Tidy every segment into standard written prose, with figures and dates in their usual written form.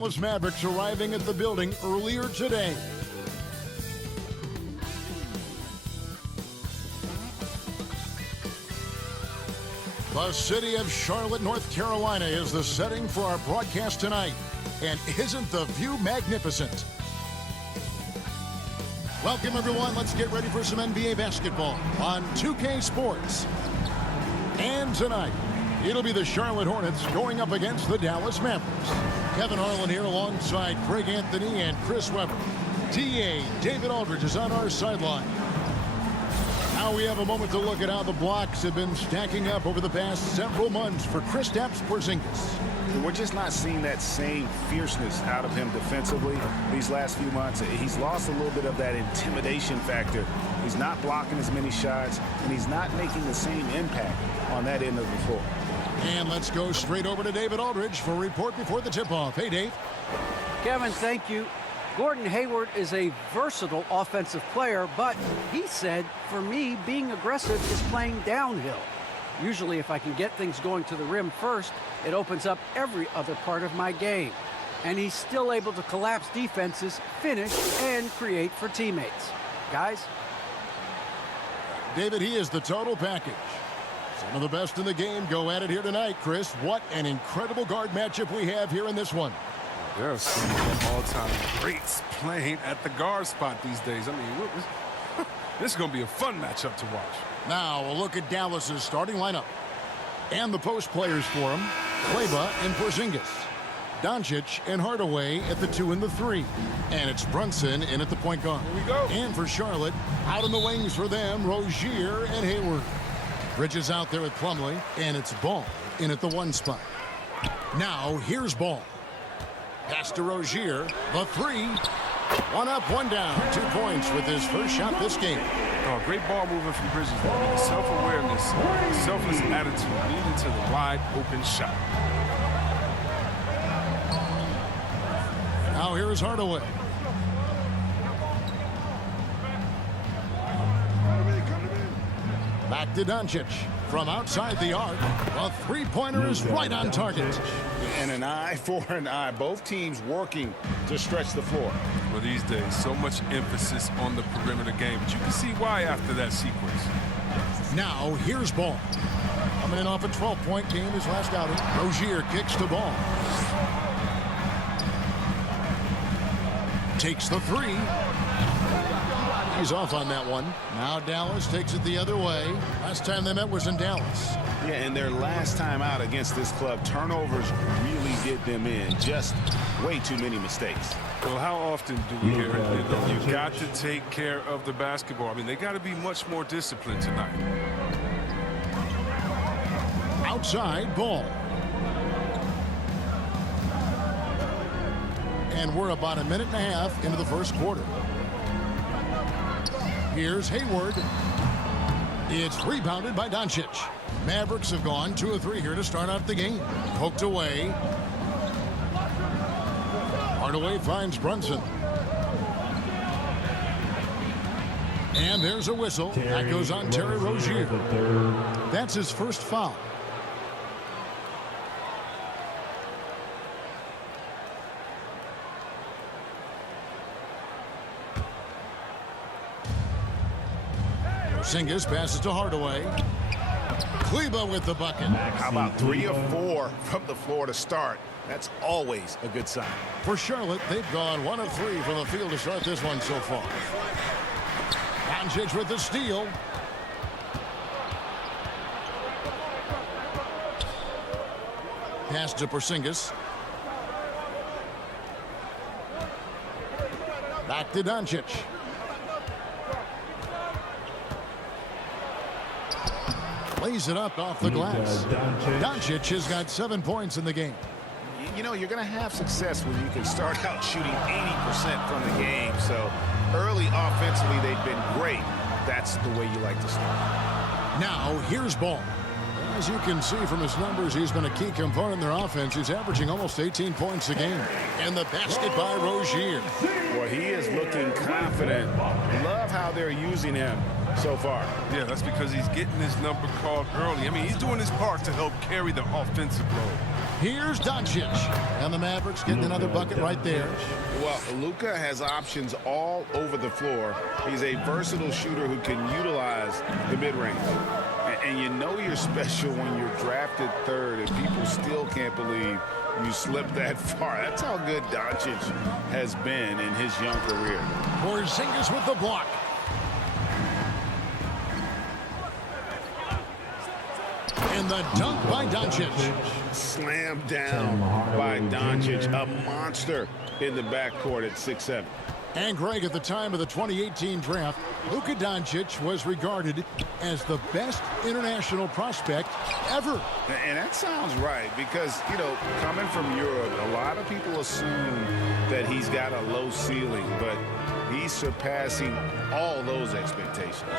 Dallas Mavericks arriving at the building earlier today. The city of Charlotte, North Carolina is the setting for our broadcast tonight. And isn't the view magnificent? Welcome, everyone. Let's get ready for some NBA basketball on 2K Sports. And tonight, it'll be the Charlotte Hornets going up against the Dallas Mavericks. Kevin Harlan here alongside Craig Anthony and Chris Webber. DA David Aldridge is on our sideline. Now we have a moment to look at how the blocks have been stacking up over the past several months for Kristaps Porzingis. We're just not seeing that same fierceness out of him defensively these last few months. He's lost a little bit of that intimidation factor. He's not blocking as many shots, and he's not making the same impact on that end of the floor. And let's go straight over to David Aldridge for a report before the tip-off. Hey, Dave. Kevin, thank you. Gordon Hayward is a versatile offensive player, but he said, for me, being aggressive is playing downhill. Usually, if I can get things going to the rim first, it opens up every other part of my game. And he's still able to collapse defenses, finish, and create for teammates. Guys? David, he is the total package. Some of the best in the game go at it here tonight, Chris. What an incredible guard matchup we have here in this one. There are some of the all-time greats playing at the guard spot these days. I mean, this is going to be a fun matchup to watch. Now, a look at Dallas's starting lineup. And the post players for him, Kleber and Porzingis. Doncic and Hardaway at the 2 and the 3. And it's Brunson in at the point guard. Here we go. And for Charlotte, out in the wings for them, Rozier and Hayward. Bridges out there with Plumlee, and it's Ball in at the 1 spot. Now, here's Ball. Pass to Rozier, the 3. 1 up, 1 down. 2 points with his first shot this game. Oh, great ball movement from Bridges. Self-awareness, selfless attitude leading to the wide open shot. Now here is Hardaway. Back to Doncic. From outside the arc, a three-pointer is right on target. And an eye for an eye. Both teams working to stretch the floor. Well, these days, so much emphasis on the perimeter game. But you can see why after that sequence. Now, here's Ball. Coming in off a 12-point game his last outing. Rozier kicks to Ball. Takes the 3. He's off on that one. Now Dallas takes it the other way. Last time they met was in Dallas. Yeah, and their last time out against this club, turnovers really get them in. Just way too many mistakes. Well, how often do we hear it? You got to take care of the basketball. I mean, they got to be much more disciplined tonight. Outside Ball. And we're about a minute and a half into the first quarter. Here's Hayward. It's rebounded by Doncic. Mavericks have gone 2 of 3 here to start out the game. Poked away. Hardaway finds Brunson. And there's a whistle. That goes on Terry Rozier. That's his first foul. Porzingis passes to Hardaway. Kleber with the bucket. How about 3 of 4 from the floor to start? That's always a good sign. For Charlotte, they've gone 1 of 3 from the field to start this one so far. Doncic with the steal. Pass to Porzingis. Back to Doncic. Lays it up off the glass. Doncic has got 7 points in the game. You know, you're going to have success when you can start out shooting 80% from the game. So early offensively, they've been great. That's the way you like to start. Now, here's Ball. As you can see from his numbers, he's been a key component in their offense. He's averaging almost 18 points a game. And the basket by Rozier. Well, he is looking confident. Love how they're using him so far. Yeah, that's because he's getting his number called early. I mean, he's doing his part to help carry the offensive load. Here's Doncic. And the Mavericks getting another bucket right there. Well, Luka has options all over the floor. He's a versatile shooter who can utilize the mid-range. And you know you're special when you're drafted third and people still can't believe you slipped that far. That's how good Doncic has been in his young career. Porzingis with the block. And the dunk by Doncic. Slammed down by Doncic, a monster in the backcourt at 6'7". And Greg, at the time of the 2018 draft, Luka Doncic was regarded as the best international prospect ever. And that sounds right because, you know, coming from Europe, a lot of people assume that he's got a low ceiling, but he's surpassing all those expectations.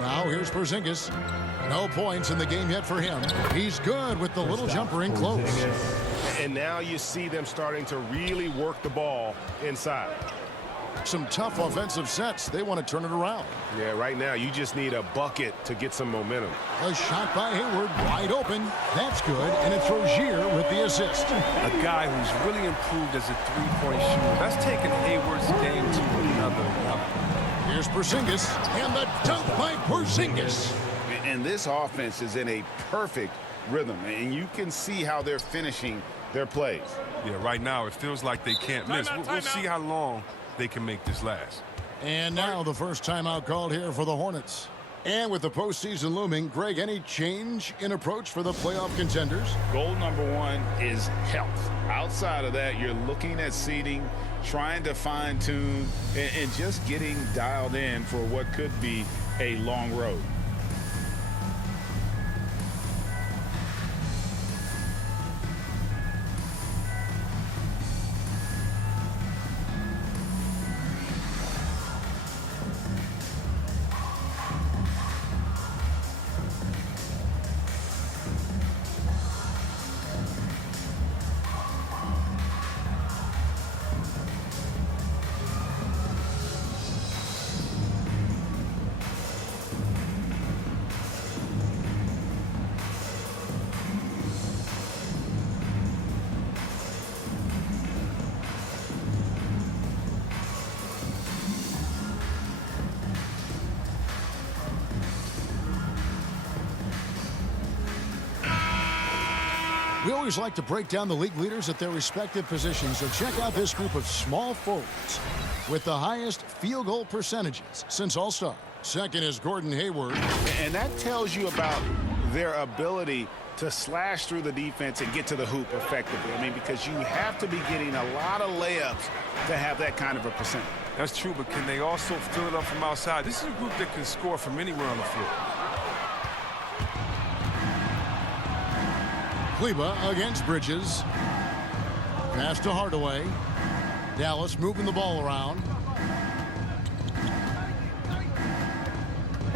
Now here's Porzingis. No points in the game yet for him. He's good with the little jumper in close. And now you see them starting to really work the ball inside. Some tough offensive sets. They want to turn it around. Yeah, right now you just need a bucket to get some momentum. A shot by Hayward, wide open. That's good, and it's Rozier with the assist. A guy who's really improved as a three-point shooter. That's taken Hayward's game to another level. Here's Porzingis, and the dunk by Porzingis. And this offense is in a perfect rhythm, and you can see how they're finishing their plays. Yeah, right now it feels like they can't miss. We'll see how long they can make this last. And now the first timeout called here for the Hornets. And with the postseason looming, Greg, any change in approach for the playoff contenders? Goal number one is health. Outside of that, you're looking at seeding, trying to fine-tune, and just getting dialed in for what could be a long road. We always like to break down the league leaders at their respective positions, so check out this group of small forwards with the highest field goal percentages since All-Star. Second is Gordon Hayward. And that tells you about their ability to slash through the defense and get to the hoop effectively. I mean, because you have to be getting a lot of layups to have that kind of a percentage. That's true, but can they also fill it up from outside? This is a group that can score from anywhere on the floor. Kleber against Bridges. Pass to Hardaway. Dallas moving the ball around.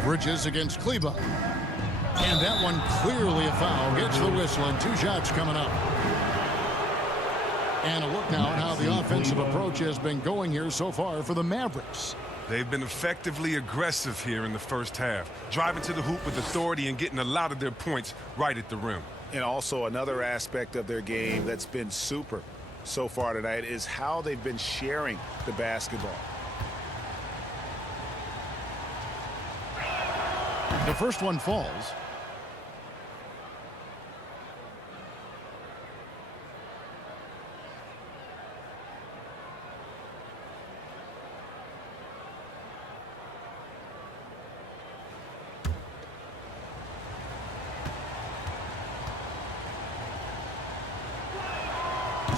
Bridges against Kleber. And that one clearly a foul. Gets the whistle, and 2 shots coming up. And a look now at how the offensive approach has been going here so far for the Mavericks. They've been effectively aggressive here in the first half, driving to the hoop with authority and getting a lot of their points right at the rim. And also another aspect of their game that's been super so far tonight is how they've been sharing the basketball. The first one falls.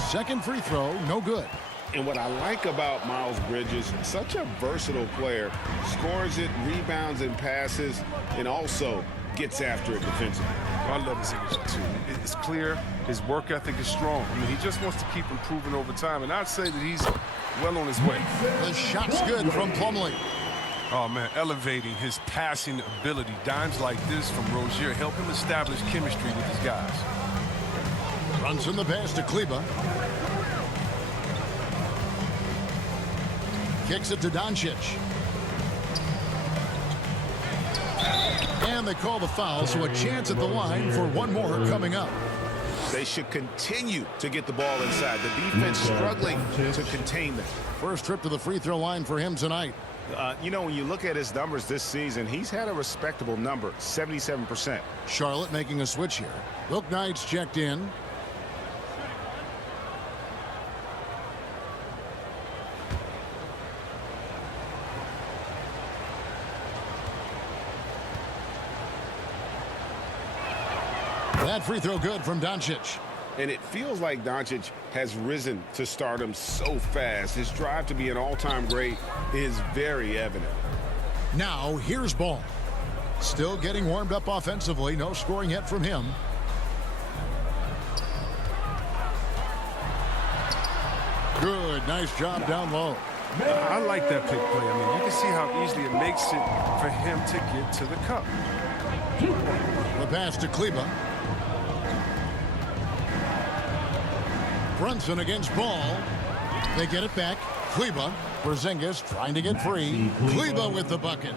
Second free throw, no good. And what I like about Miles Bridges, such a versatile player, scores it, rebounds and passes, and also gets after it defensively. I love his English too. It's clear his work ethic is strong. I mean, he just wants to keep improving over time, and I'd say that he's well on his way. The shot's good from Plumlee. Oh, man, elevating his passing ability. Dimes like this from Rozier help him establish chemistry with his guys. Runs in the pass to Kleber. Kicks it to Doncic. And they call the foul, so a chance at the line for one more coming up. They should continue to get the ball inside. The defense struggling to contain them. First trip to the free throw line for him tonight. You know, when you look at his numbers this season, he's had a respectable number, 77%. Charlotte making a switch here. Book Knight's checked in. That free throw good from Doncic. And it feels like Doncic has risen to stardom so fast. His drive to be an all-time great is very evident. Now, here's Ball. Still getting warmed up offensively. No scoring yet from him. Good. Nice job down low. I like that pick play. I mean, you can see how easily it makes it for him to get to the cup. The pass to Kleba. Brunson against Ball. They get it back. Kleba. Porzingis trying to get free. Kleba with the bucket.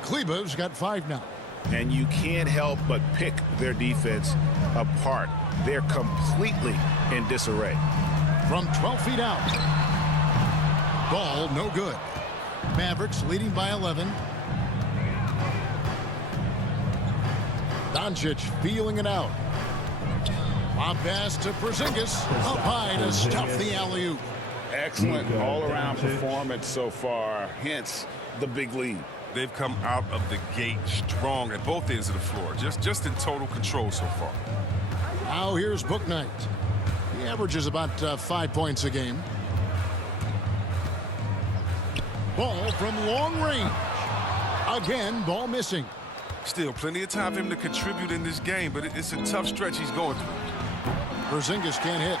Kleba's got 5 now. And you can't help but pick their defense apart. They're completely in disarray. From 12 feet out. Ball no good. Mavericks leading by 11. Doncic feeling it out. Lob pass to Porzingis. Up high to stuff the alley-oop. Excellent all-around performance so far, hence the big lead. They've come out of the gate strong at both ends of the floor, just in total control so far. Now here's Book Knight. He averages about 5 points a game. Ball from long range. Again, ball missing. Still plenty of time for him to contribute in this game, but it's a tough stretch he's going through. Porzingis can't hit.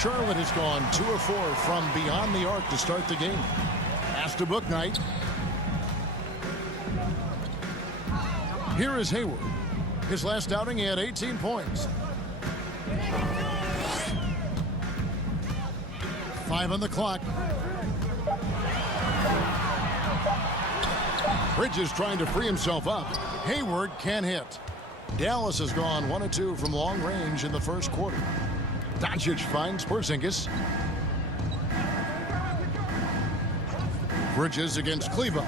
Charlotte has gone 2 of 4 from beyond the arc to start the game. Pass to Book Knight. Here is Hayward. His last outing, he had 18 points. 5 on the clock. Bridges trying to free himself up. Hayward can't hit. Dallas has gone 1 of 2 from long range in the first quarter. Doncic finds Porzingis. Bridges against Kleba.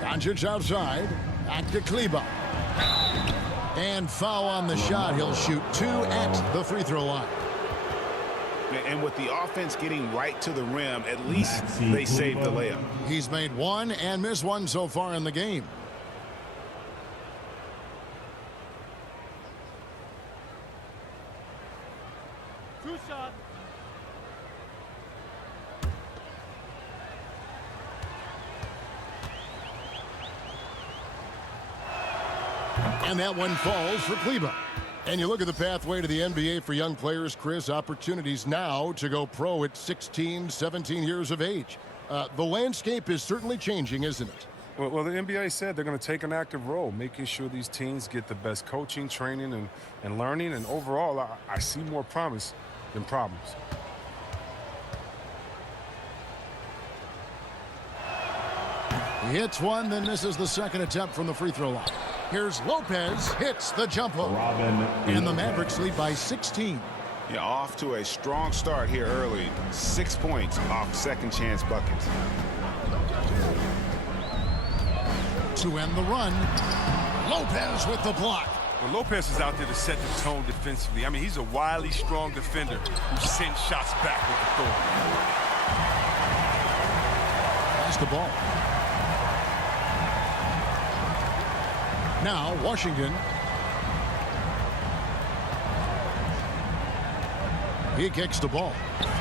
Doncic outside. Back to Kleba. And foul on the shot. He'll shoot 2 at the free throw line. And with the offense getting right to the rim, at least they saved the layup. He's made 1 and missed 1 so far in the game. And that one falls for Kleba. And you look at the pathway to the NBA for young players, Chris, opportunities now to go pro at 16, 17 years of age. The landscape is certainly changing, isn't it? Well, the NBA said they're going to take an active role, making sure these teams get the best coaching, training, and learning. And overall, I see more promise than problems. He hits one, then misses the second attempt from the free throw line. Here's Lopez, hits the jump hook. And the Mavericks lead by 16. Yeah, off to a strong start here early. 6 points off second chance buckets. To end the run, Lopez with the block. Well, Lopez is out there to set the tone defensively. I mean, he's a wily, strong defender who sends shots back with authority. Pass the ball. Now, Washington. He kicks the ball.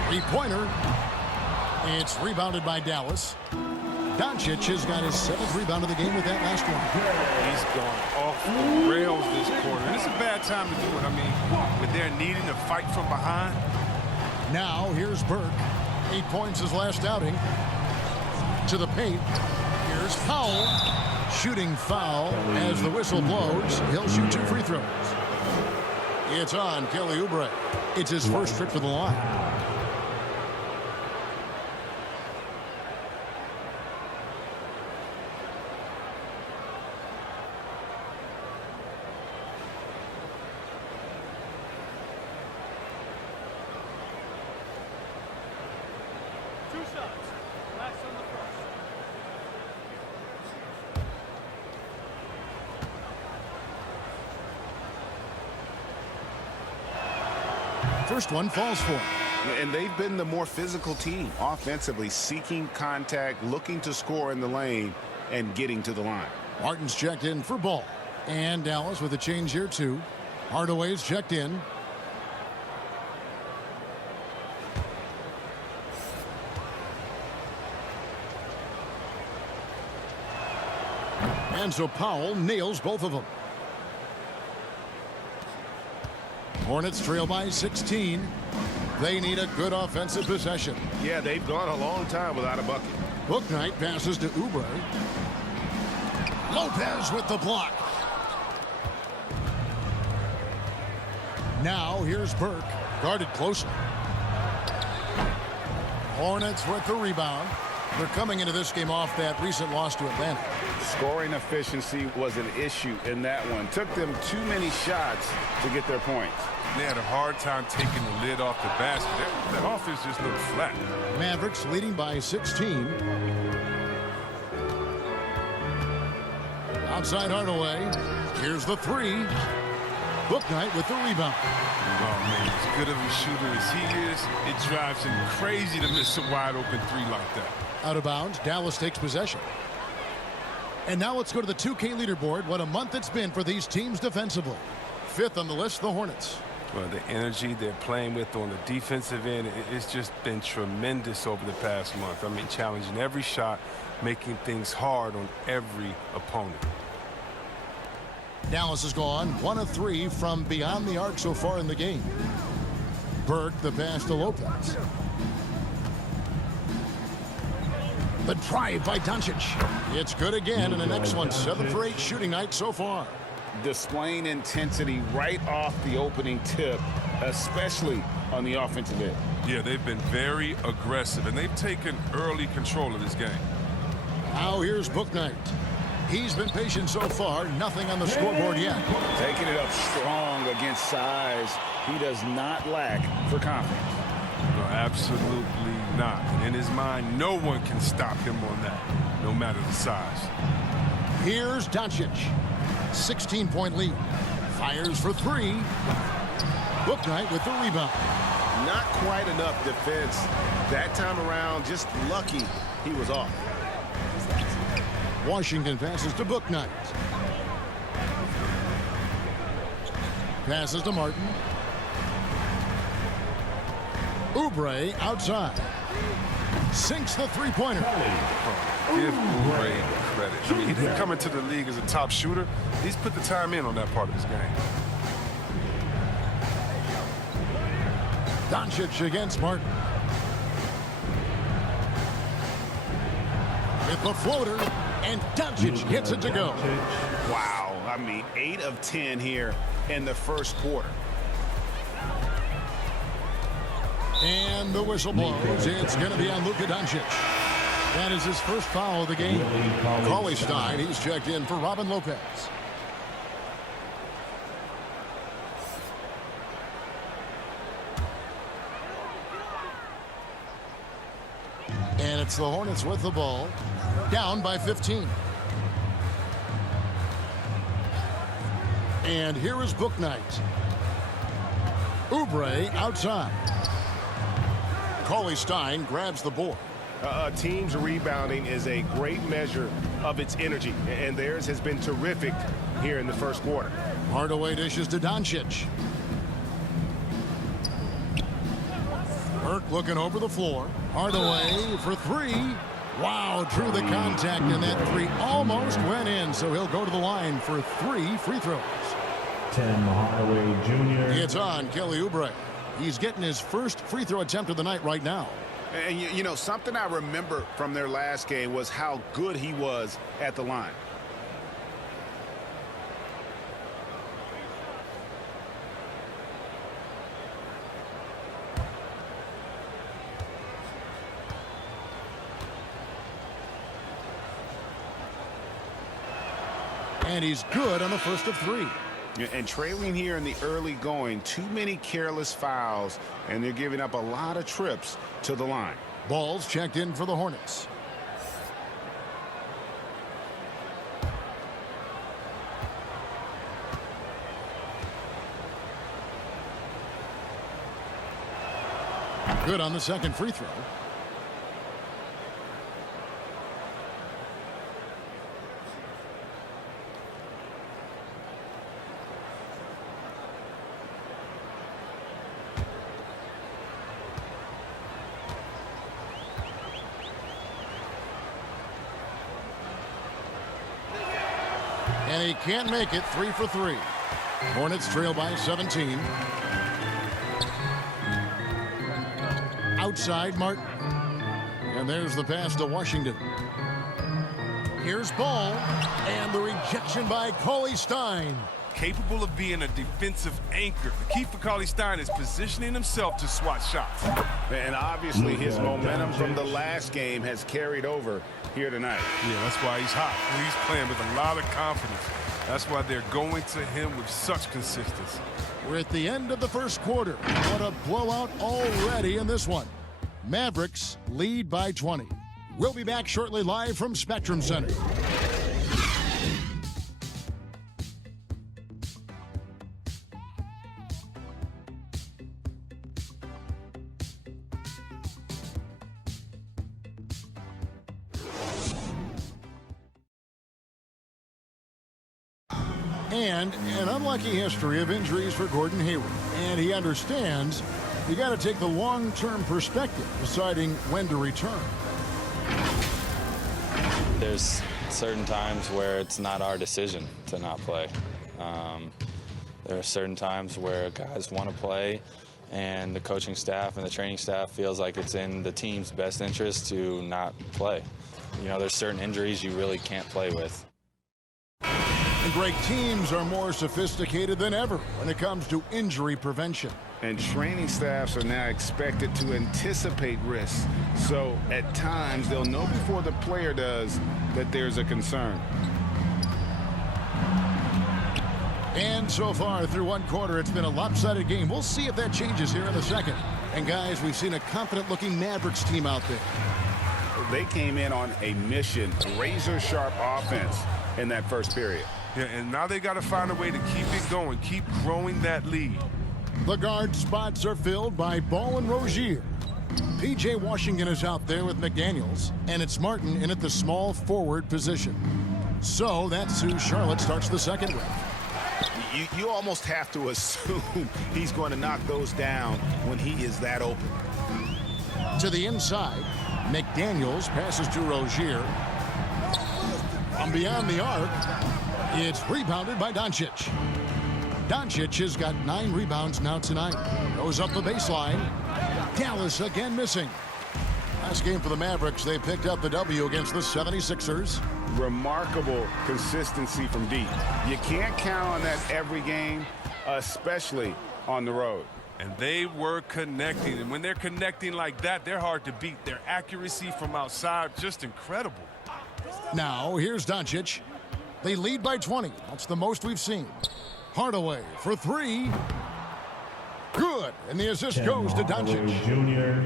3-pointer. It's rebounded by Dallas. Doncic has got his 7th rebound of the game with that last one. He's gone off the rails this quarter. And it's a bad time to do it. I mean, when they're needing to fight from behind. Now, here's Burke. 8 points his last outing. To the paint. Here's Powell. Shooting foul as the whistle blows. He'll shoot 2 free throws. It's on Kelly Oubre. It's his first trip to the line. First one falls for him. And they've been the more physical team offensively, seeking contact, looking to score in the lane, and getting to the line. Martin's checked in for ball. And Dallas with a change here, too. Hardaway's checked in. And so Powell nails both of them. Hornets trail by 16. They need a good offensive possession. Yeah, they've gone a long time without a bucket. Bouknight passes to Oubre. Lopez with the block. Now here's Burke, guarded closely. Hornets with the rebound. They're coming into this game off that recent loss to Atlanta. Scoring efficiency was an issue in that one. Took them too many shots to get their points. They had a hard time taking the lid off the basket. That offense just looked flat. Mavericks leading by 16. Outside Hardaway. Here's the three. Bouknight with the rebound. Oh, man, as good of a shooter as he is, it drives him crazy to miss a wide-open three like that. Out of bounds, Dallas takes possession. And now let's go to the 2K leaderboard. What a month it's been for these teams defensively. Fifth on the list, the Hornets. Well, the energy they're playing with on the defensive end, it's just been tremendous over the past month. I mean, challenging every shot, making things hard on every opponent. Dallas has gone 1 of 3 from beyond the arc so far in the game. Burke, the pass to Lopez. The drive by Doncic. It's good again, and an excellent 7 for 8 shooting night so far. Displaying intensity right off the opening tip, especially on the offensive end. Yeah, they've been very aggressive, and they've taken early control of this game. Now here's Bouknight. He's been patient so far. Nothing on the scoreboard yet. Taking it up strong against size. He does not lack for confidence. No, absolutely not. And in his mind, no one can stop him on that, no matter the size. Here's Doncic. 16-point lead. Fires for 3. Bouknight with the rebound. Not quite enough defense that time around. Just lucky he was off. Washington passes to Bouknight. Passes to Martin. Oubre outside. Sinks the three-pointer. Give Oubre credit. I mean, he didn't come into the league as a top shooter. He's put the time in on that part of his game. Doncic against Martin. With the floater, and Doncic gets it to go. Wow, I mean, 8 of 10 here in the first quarter. And the whistle blows. It's going to be on Luka Doncic. That is his first foul of the game. Cauley-Stein, he's checked in for Robin Lopez. And it's the Hornets with the ball. Down by 15. And here is Bouknight. Oubre outside. Cauley-Stein grabs the board. A team's rebounding is a great measure of its energy, and theirs has been terrific here in the first quarter. Hardaway dishes to Doncic. Burke looking over the floor. Hardaway for 3. Wow, drew the contact, and that 3 almost went in, so he'll go to the line for 3 free throws. Tim Hardaway Jr. It's on Kelly Oubre. He's getting his first free throw attempt of the night right now. And, you know, something I remember from their last game was how good he was at the line. And he's good on the first of 3. And trailing here in the early going, too many careless fouls, and they're giving up a lot of trips to the line. Ball's checked in for the Hornets. Good on the second free throw. And he can't make it. 3 for 3. Hornets trail by 17. Outside Martin. And there's the pass to Washington. Here's Ball. And the rejection by Cauley-Stein. Capable of being a defensive anchor. The key for Cauley-Stein is positioning himself to swat shots. And obviously his momentum from the last game has carried over here tonight. Yeah, that's why he's hot. He's playing with a lot of confidence. That's why they're going to him with such consistency. We're at the end of the first quarter. What a blowout already in this one. Mavericks lead by 20. We'll be back shortly live from Spectrum Center. And an unlucky history of injuries for Gordon Hayward. And he understands you got to take the long-term perspective, deciding when to return. There's certain times where it's not our decision to not play. There are certain times where guys want to play, and the coaching staff and the training staff feels like it's in the team's best interest to not play. You know, there's certain injuries you really can't play with. And great teams are more sophisticated than ever when it comes to injury prevention. And training staffs are now expected to anticipate risks. So at times they'll know before the player does that there's a concern. And so far through one quarter, it's been a lopsided game. We'll see if that changes here in the second. And guys, we've seen a confident-looking Mavericks team out there. They came in on a mission, razor-sharp offense in that first period. Yeah, and now they got to find a way to keep it going, keep growing that lead. The guard spots are filled by Ball and Rozier. P.J. Washington is out there with McDaniels, and it's Martin in at the small forward position. So that's who Charlotte starts the second with. You almost have to assume he's going to knock those down when he is that open. To the inside, McDaniels passes to Rozier. From beyond the arc, it's rebounded by Doncic. Doncic has got 9 rebounds now tonight. Goes up the baseline. Dallas again missing. Last game for the Mavericks, they picked up the W against the 76ers. Remarkable consistency from deep. You can't count on that every game, especially on the road. And they were connecting. And when they're connecting like that, they're hard to beat. Their accuracy from outside, just incredible. Now, here's Doncic. They lead by 20. That's the most we've seen. Hardaway for 3. Good. And the assist goes to Doncic. Jr.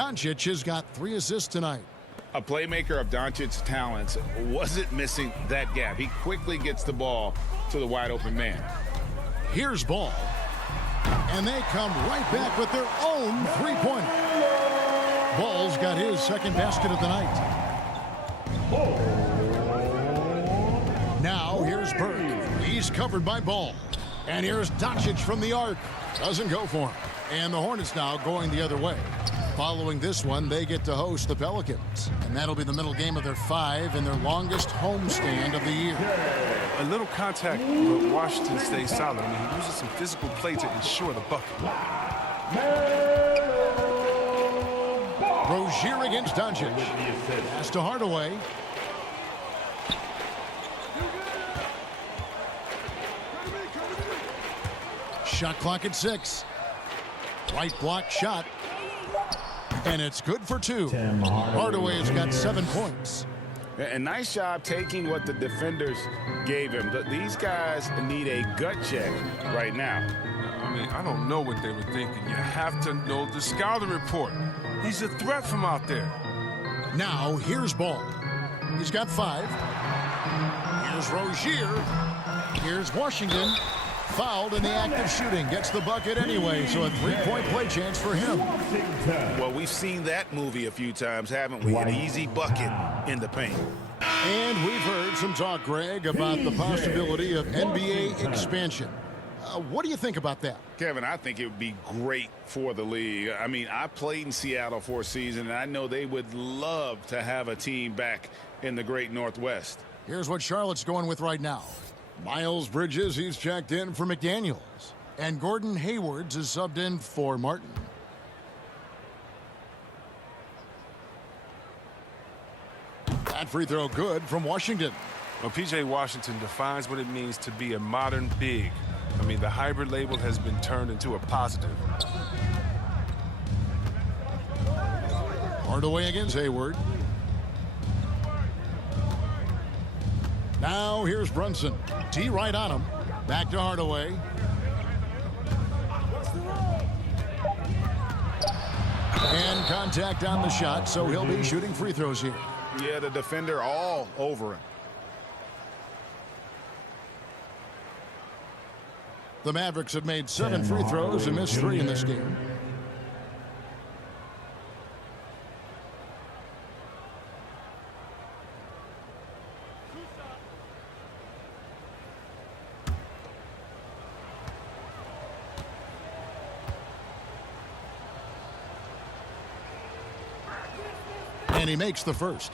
Doncic has got 3 assists tonight. A playmaker of Doncic's talents wasn't missing that gap. He quickly gets the ball to the wide open man. Here's Ball. And they come right back with their own 3-pointer. Ball's got his second basket of the night. Now here's Burke. He's covered by Ball. And here's Doncic from the arc. Doesn't go for him. And the Hornets now going the other way. Following this one, they get to host the Pelicans. And that'll be the middle game of their 5 and their longest homestand of the year. A little contact, but Washington stays solid. I mean, he uses some physical play to ensure the bucket. Rozier against Doncic. Pass to Hardaway. Shot clock at 6. Right block shot. And it's good for 2. Hardaway's got 7 points. A nice job taking what the defenders gave him. These guys need a gut check right now. I mean, I don't know what they were thinking. You have to know the scouting report. He's a threat from out there. Now, here's Ball. He's got 5. Here's Rozier. Here's Washington. Fouled in the act of shooting. Gets the bucket anyway, so a 3-point play chance for him. Well, we've seen that movie a few times, haven't we? An easy bucket in the paint. And we've heard some talk, Greg, about the possibility of NBA expansion. What do you think about that? Kevin, I think it would be great for the league. I mean, I played in Seattle for a season, and I know they would love to have a team back in the great Northwest. Here's what Charlotte's going with right now. Miles Bridges, he's checked in for McDaniels. And Gordon Hayward is subbed in for Martin. That free throw good from Washington. Well, P.J. Washington defines what it means to be a modern big. I mean, the hybrid label has been turned into a positive. Hardaway against Hayward. Now here's Brunson. T right on him. Back to Hardaway. And contact on the shot, so he'll be shooting free throws here. Yeah, the defender all over him. The Mavericks have made 7 free throws and missed 3 in this game. And he makes the first.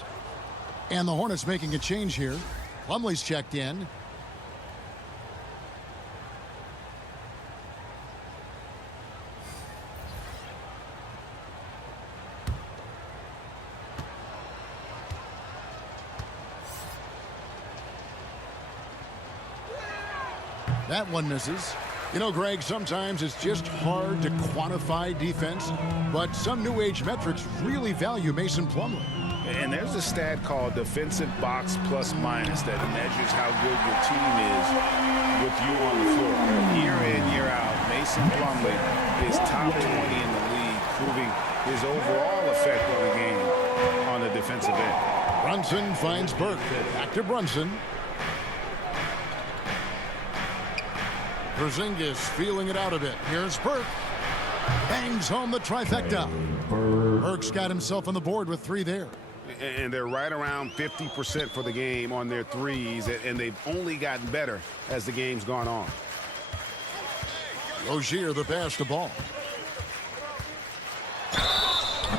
And the Hornets making a change here. Plumlee's checked in. That one misses. You know, Greg, sometimes it's just hard to quantify defense, but some new age metrics really value Mason Plumlee. And there's a stat called defensive box plus minus that measures how good your team is with you on the floor. Year in, year out, Mason Plumlee is top 20 in the league, proving his overall effect on the game on the defensive end. Brunson finds Burke. Back to Brunson. Porzingis feeling it out a bit. Here's Burke. Bangs home the trifecta. Burke's got himself on the board with 3 there. And they're right around 50% for the game on their threes, and they've only gotten better as the game's gone on. Rozier the pass to Ball.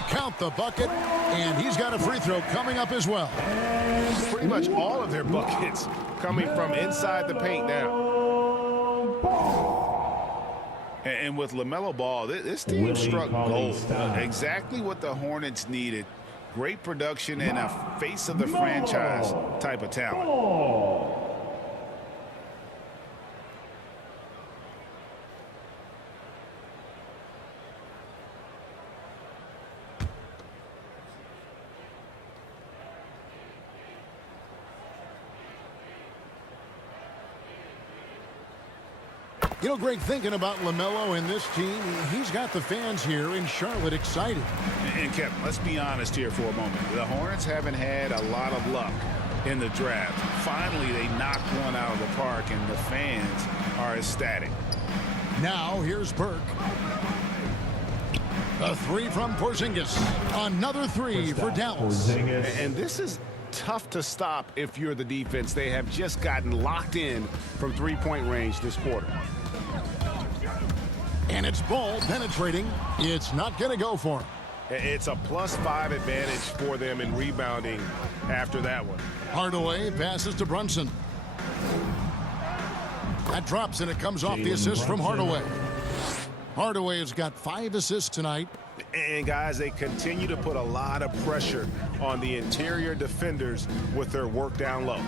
Count the bucket, and he's got a free throw coming up as well. Pretty much all of their buckets coming from inside the paint now. And with LaMelo Ball, this team struck gold. Exactly what the Hornets needed. Great production and a face of the franchise type of talent. You know, Greg, thinking about LaMelo and this team, he's got the fans here in Charlotte excited. And Kevin, let's be honest here for a moment. The Hornets haven't had a lot of luck in the draft. Finally, they knocked one out of the park, and the fans are ecstatic. Now, here's Burke. A 3 from Porzingis. Another 3 for Dallas. And this is tough to stop if you're the defense. They have just gotten locked in from three-point range this quarter. And it's Ball penetrating. It's not going to go for him. It's a +5 advantage for them in rebounding after that one. Hardaway passes to Brunson. That drops, and it comes off the assist from Hardaway. Hardaway has got 5 assists tonight. And, guys, they continue to put a lot of pressure on the interior defenders with their work down low.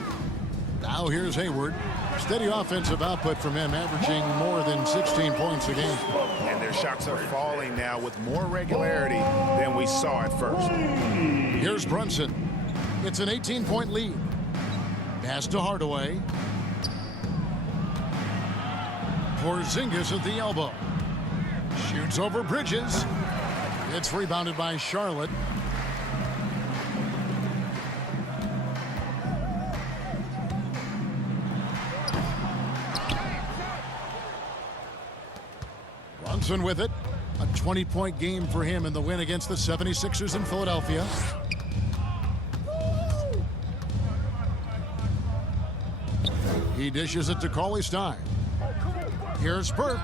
Now here's Hayward. Steady offensive output from him, averaging more than 16 points a game. And their shots are falling now with more regularity than we saw at first. Here's Brunson. It's an 18-point lead. Pass to Hardaway. Porzingis at the elbow. Shoots over Bridges. It's rebounded by Charlotte. Brunson with it. A 20-point game for him in the win against the 76ers in Philadelphia. He dishes it to cauley-stein. Here's Burke.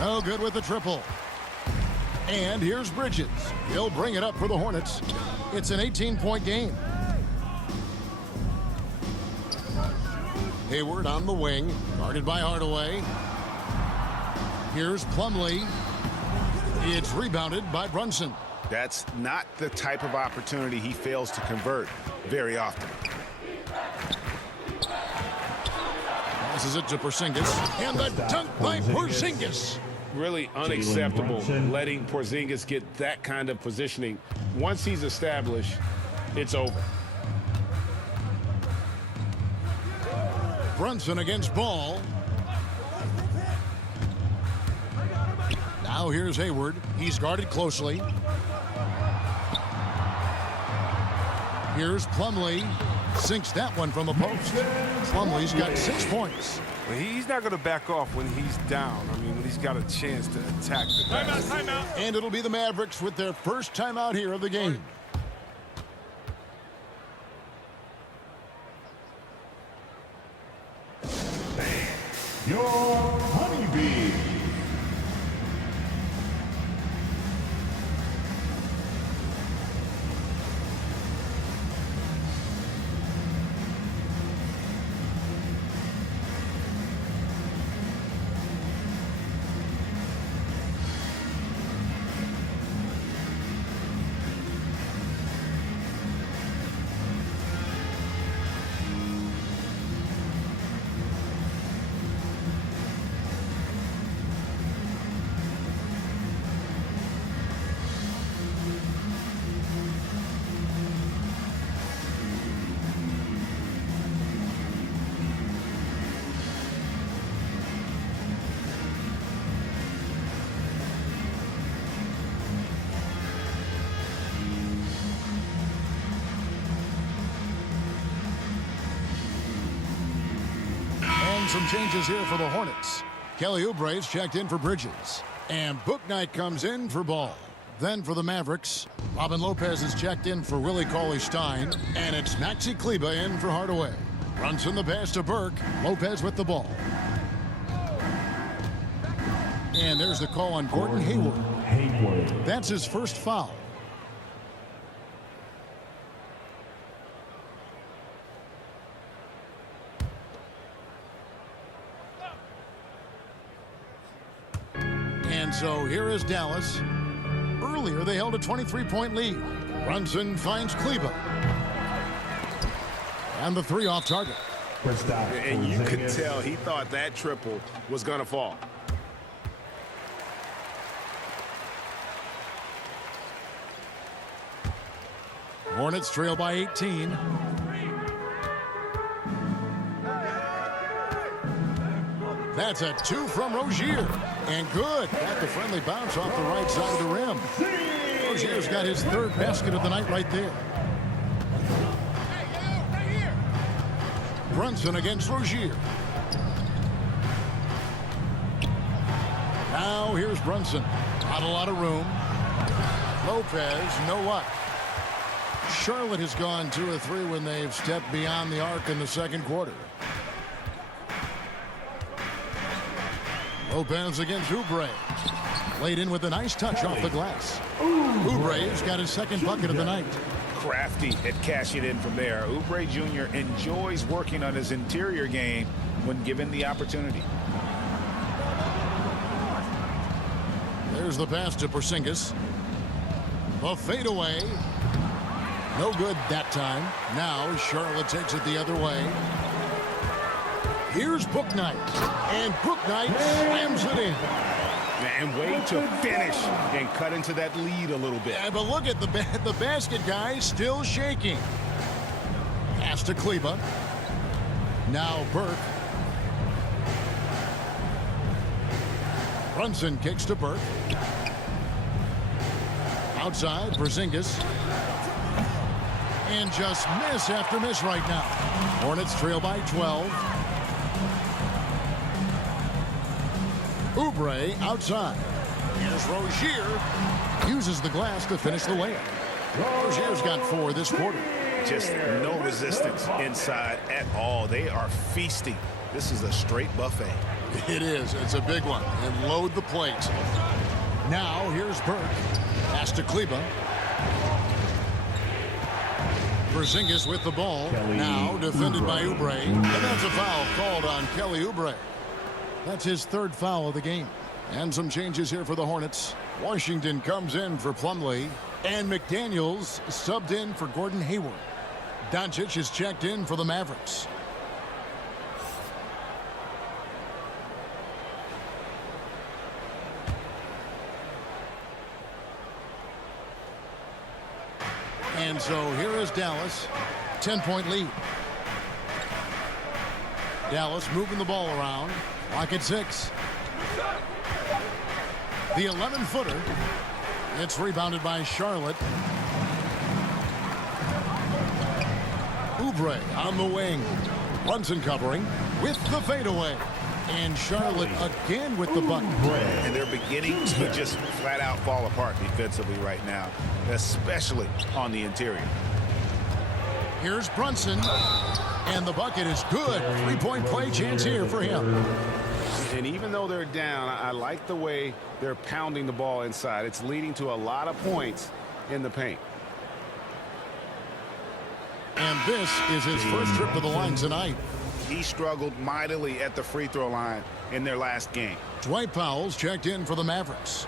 No good with the triple. And here's Bridges. He'll bring it up for the Hornets. It's an 18-point game. Hayward on the wing, guarded by Hardaway. Here's Plumlee. It's rebounded by Brunson. That's not the type of opportunity he fails to convert very often. Passes it to Porzingis. And the dunk by Porzingis. Really unacceptable letting Porzingis get that kind of positioning. Once he's established, it's over. Brunson against Ball. Now here's Hayward. He's guarded closely. Here's Plumlee. Sinks that one from the post. Plumlee's got 6 points. Well, he's not going to back off when he's down. I mean, when he's got a chance to attack the basket. And it'll be the Mavericks with their first timeout here of the game. Your honeybee. Some changes here for the Hornets. Kelly Oubre's checked in for Bridges. And Bouknight comes in for Ball. Then for the Mavericks, Robin Lopez is checked in for Willie Cauley-Stein. And it's Maxi Kleber in for Hardaway. Brunson the pass to Burke. Lopez with the ball. And there's the call on Gordon Hayward. That's his first foul. And so here is Dallas. Earlier, they held a 23-point lead. Brunson finds Kleber. And the three off target. And you could tell he thought that triple was going to fall. Hornets trail by 18. That's a 2 from Rozier. And good. Got the friendly bounce off the right side of the rim. Rozier's got his third basket of the night right there. Brunson against Rozier. Now here's Brunson. Not a lot of room. Lopez, no luck. Charlotte has gone 2 of 3 when they've stepped beyond the arc in the second quarter. Lopez against Oubre. Laid in with a nice touch off the glass. Oubre's got his second bucket of the night. Crafty at cashing in from there. Oubre Jr. enjoys working on his interior game when given the opportunity. There's the pass to Porzingis. The fadeaway. No good that time. Now Charlotte takes it the other way. Here's Bouknight. And Bouknight slams it in. And way to finish and cut into that lead a little bit. Yeah, but look at the basket guy still shaking. Pass to Kleber. Now Burke. Brunson kicks to Burke. Outside, Porzingis. And just miss after miss right now. Hornets trail by 12. Oubre outside. Here's Rozier. Uses the glass to finish the layup. Rozier's got 4 this quarter. Just no resistance inside at all. They are feasting. This is a straight buffet. It is. It's a big one. And load the plate. Now here's Burke. Pass to Kleba. Porzingis with the ball. Now defended by Oubre. And that's a foul called on Kelly Oubre. That's his 3rd foul of the game. And some changes here for the Hornets. Washington comes in for Plumlee. And McDaniels subbed in for Gordon Hayward. Doncic is checked in for the Mavericks. And so here is Dallas. 10-point lead. Dallas moving the ball around. Lock at 6. The 11-footer. It's rebounded by Charlotte. Oubre on the wing. Brunson covering with the fadeaway. And Charlotte again with the bucket. And they're beginning to just flat out fall apart defensively right now, especially on the interior. Here's Brunson. And the bucket is good. 3-point play chance here for him. And even though they're down, I like the way they're pounding the ball inside. It's leading to a lot of points in the paint. And this is his first trip to the line tonight. He struggled mightily at the free throw line in their last game. Dwight Powell's checked in for the Mavericks.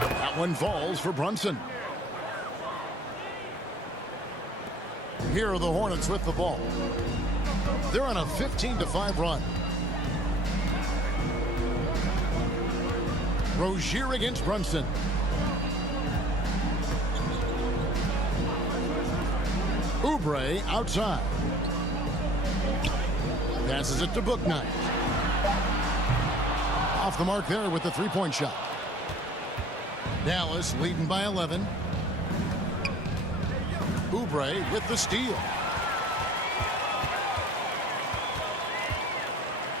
That one falls for Brunson. Here are the Hornets with the ball. They're on a 15-5 run. Rozier against Brunson. Oubre outside. Passes it to Bouknight. Off the mark there with the 3-point shot. Dallas leading by 11. Oubre with the steal.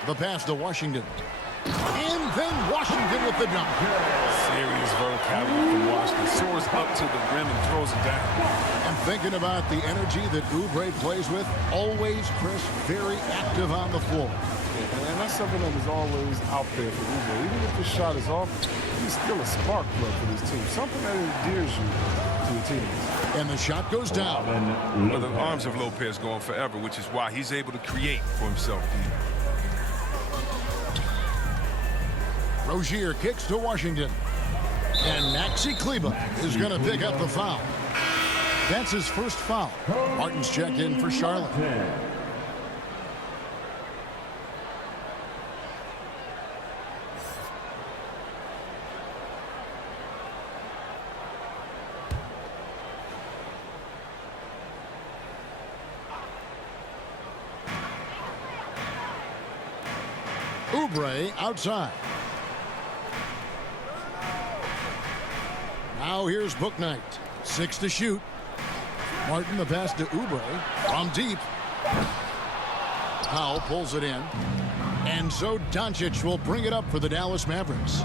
The pass to Washington. And then Washington with the dunk. Serious verticality from Washington. Soars up to the rim and throws it down. And thinking about the energy that Oubre plays with, always crisp, very active on the floor. And that's something that is always out there for Oubre. Even if the shot is off, he's still a spark plug for this team. Something that endears you to the team. And the shot goes down. Well, the arms of Lopez going forever, which is why he's able to create for himself. Rozier kicks to Washington. And Maxi Kleba is going to pick up the foul. That's his first foul. Martin's checked in for Charlotte. Oubre outside. Now here's Bouknight. 6 to shoot. Martin the pass to Oubre from deep. Powell pulls it in. And so Doncic will bring it up for the Dallas Mavericks.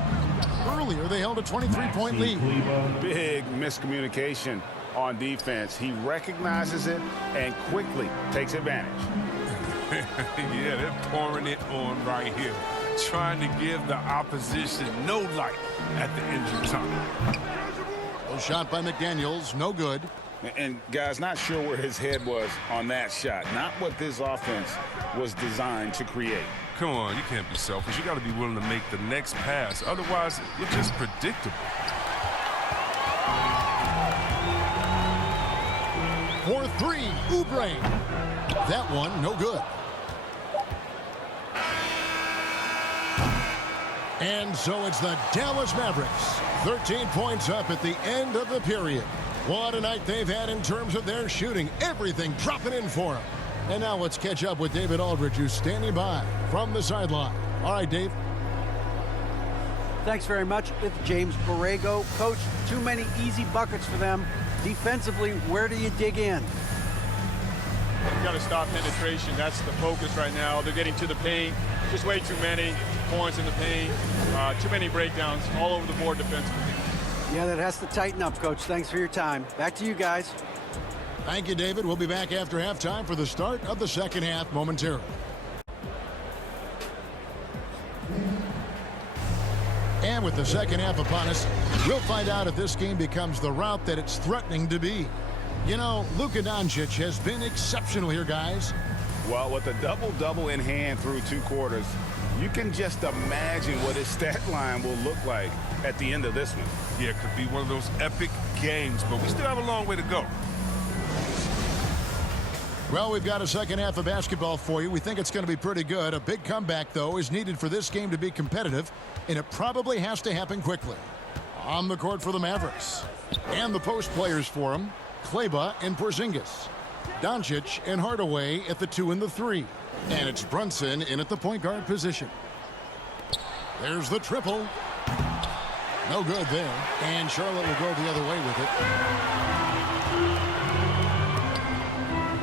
Earlier they held a 23-point lead. Big miscommunication on defense. He recognizes it and quickly takes advantage. Yeah, they're pouring it on right here. Trying to give the opposition no light at the end of time. A shot by McDaniels, no good. And guys, not sure where his head was on that shot. Not what this offense was designed to create. Come on, you can't be selfish. You got to be willing to make the next pass. Otherwise, you're just predictable. For 3, Oubre. That one, no good. And so it's the Dallas Mavericks, 13 points up at the end of the period. What a night they've had in terms of their shooting. Everything dropping in for them. And now let's catch up with David Aldridge, who's standing by from the sideline. All right, Dave. Thanks very much. It's James Borrego. Coach, too many easy buckets for them. Defensively, where do you dig in? You've got to stop penetration. That's the focus right now. They're getting to the paint. Just way too many points in the paint. Too many breakdowns all over the board defensively. Yeah, that has to tighten up, Coach. Thanks for your time. Back to you guys. Thank you, David. We'll be back after halftime for the start of the second half momentarily. And with the second half upon us, we'll find out if this game becomes the route that it's threatening to be. You know, Luka Doncic has been exceptional here, guys. Well, with a double-double in hand through 2 quarters, you can just imagine what his stat line will look like at the end of this one. Yeah, it could be one of those epic games, but we still have a long way to go. Well, we've got a second half of basketball for you. We think it's going to be pretty good. A big comeback, though, is needed for this game to be competitive, and it probably has to happen quickly. On the court for the Mavericks. And the post players for them, Kleba and Porzingis. Doncic and Hardaway at the 2 and the 3. And it's Brunson in at the point guard position. There's the triple. No good there. And Charlotte will go the other way with it.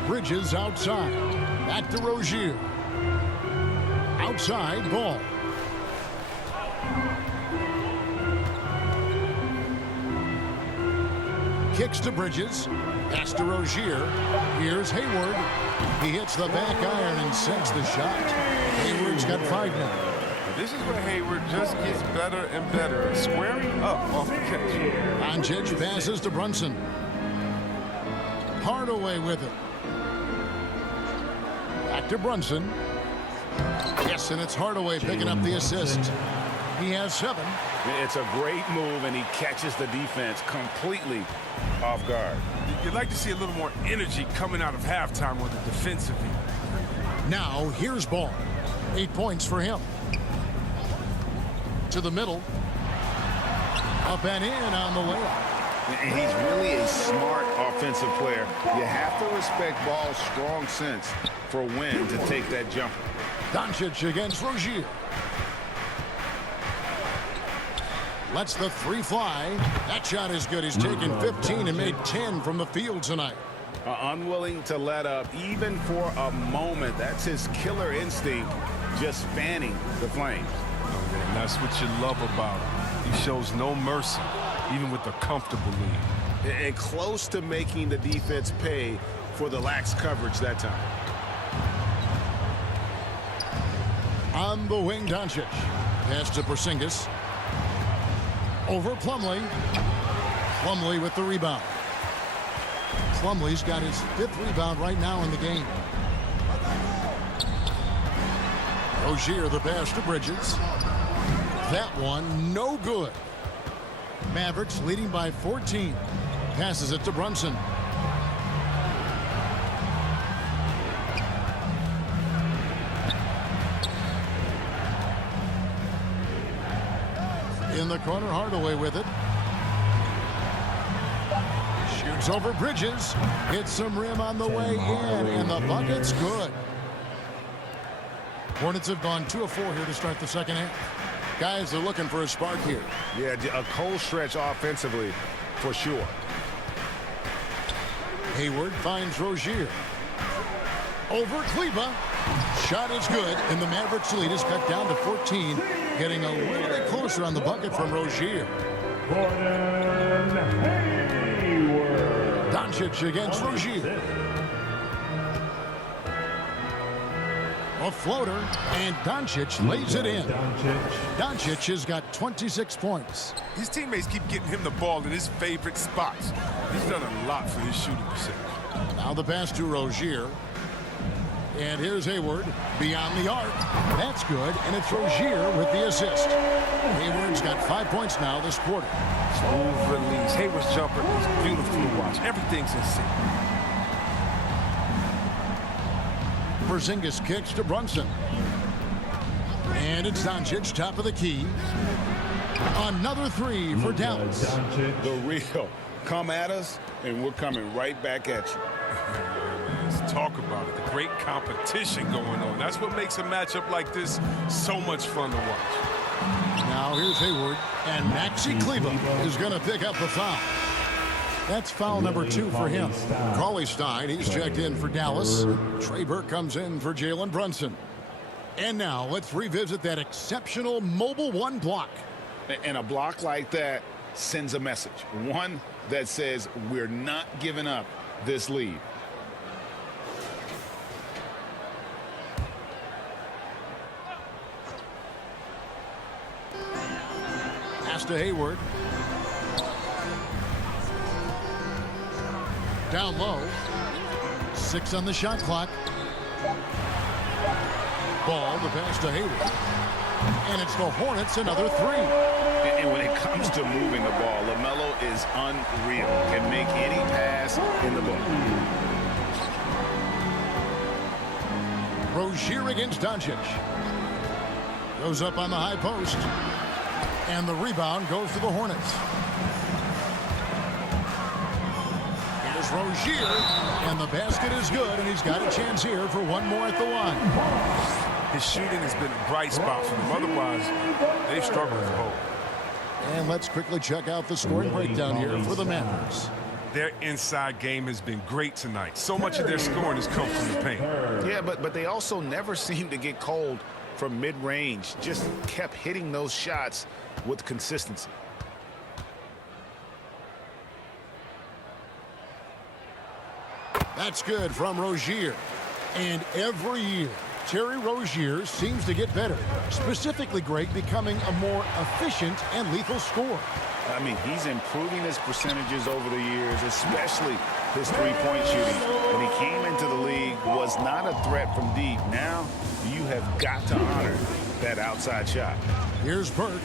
Bridges outside. Back to Rozier. Outside ball. Kicks to Bridges. Pass to Rozier. Here's Hayward. He hits the back iron and sinks the shot. Hayward's got 5 now. This is where Hayward just gets better and better, squaring up off the catch. Doncic passes to Brunson. Hardaway with it. Back to Brunson. Yes, and it's Hardaway picking up the assist. He has 7. It's a great move, and he catches the defense completely off guard. You'd like to see a little more energy coming out of halftime on the defensive end. Now, here's Ball. 8 points for him. To the middle. Up and in on the layup. And he's really a smart offensive player. You have to respect Ball's strong sense for when to take that jumper. Doncic against Rozier. Lets the 3 fly. That shot is good. He's taken 15 and made 10 from the field tonight. Unwilling to let up even for a moment. That's his killer instinct, just fanning the flames. Oh, man, that's what you love about him. He shows no mercy, even with a comfortable lead. And close to making the defense pay for the lax coverage that time. On the wing, Doncic. Pass to Porzingis. Over Plumlee. Plumlee with the rebound. Plumlee's got his 5th rebound right now in the game. Rozier the pass to Bridges. That one no good. Mavericks leading by 14. Passes it to Brunson. In the corner, Hardaway with it. Shoots over Bridges. Hits some rim on the way in, and the bucket's good. Hornets have gone 2 of 4 here to start the second half. Guys are looking for a spark here. Yeah, a cold stretch offensively for sure. Hayward finds Rozier. Over Kleba. Shot is good, and the Mavericks lead is cut down to 14, getting a little bit closer on the bucket from Rozier. Doncic against Rozier. A floater, and Doncic lays it in. Doncic has got 26 points. His teammates keep getting him the ball in his favorite spots. He's done a lot for his shooting percentage. Now the pass to Rozier. And here's Hayward beyond the arc. That's good, and it's Rozier with the assist. Hayward's got 5 points now this quarter. Smooth release. Hayward's jumper is beautiful to watch. Everything's in sync. Porzingis kicks to Brunson. And it's Doncic, top of the key. Another three for Dallas. The real. Come at us, and we're coming right back at you. Let's talk about it. The great competition going on. That's what makes a matchup like this so much fun to watch. Now here's Hayward, and Maxi Kleber is going to pick up the foul. That's foul number 2 for him. Cauley-Stein, he's checked in for Dallas. Trey Burke comes in for Jalen Brunson. And now let's revisit that exceptional mobile 1 block. And a block like that sends a message. One that says we're not giving up this lead. Pass to Hayward. Down low. 6 on the shot clock. Ball, the pass to Hayward. And it's the Hornets, another 3. And when it comes to moving the ball, LaMelo is unreal. Can make any pass in the book. Rozier against Doncic. Goes up on the high post. And the rebound goes to the Hornets. Here's Rozier. And the basket is good, and he's got a chance here for one more at the line. His shooting has been a bright spot for them. Otherwise, they've struggled as a whole. And let's quickly check out the scoring breakdown here for the Mavericks. Their inside game has been great tonight. So much of their scoring has come from the paint. Yeah, but they also never seem to get cold from mid-range. Just kept hitting those shots with consistency. That's good from Rozier. And every year, Terry Rozier seems to get better. Specifically great, becoming a more efficient and lethal scorer. I mean, he's improving his percentages over the years, especially his three-point shooting. When he came into the league, was not a threat from deep. Now, you have got to honor that outside shot. Here's Burke.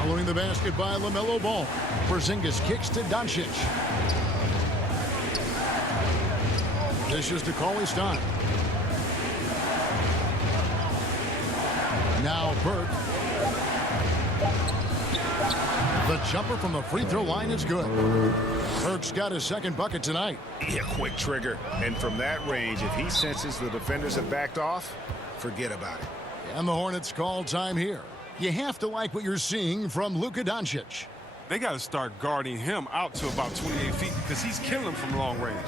Following the basket by LaMelo Ball. Porzingis kicks to Doncic. This is to Cauley-Stein. Now Burke. The jumper from the free throw line is good. Burke's got his second bucket tonight. Yeah, quick trigger. And from that range, if he senses the defenders have backed off, forget about it. And the Hornets call time here. You have to like what you're seeing from Luka Doncic. They got to start guarding him out to about 28 feet because he's killing them from long range.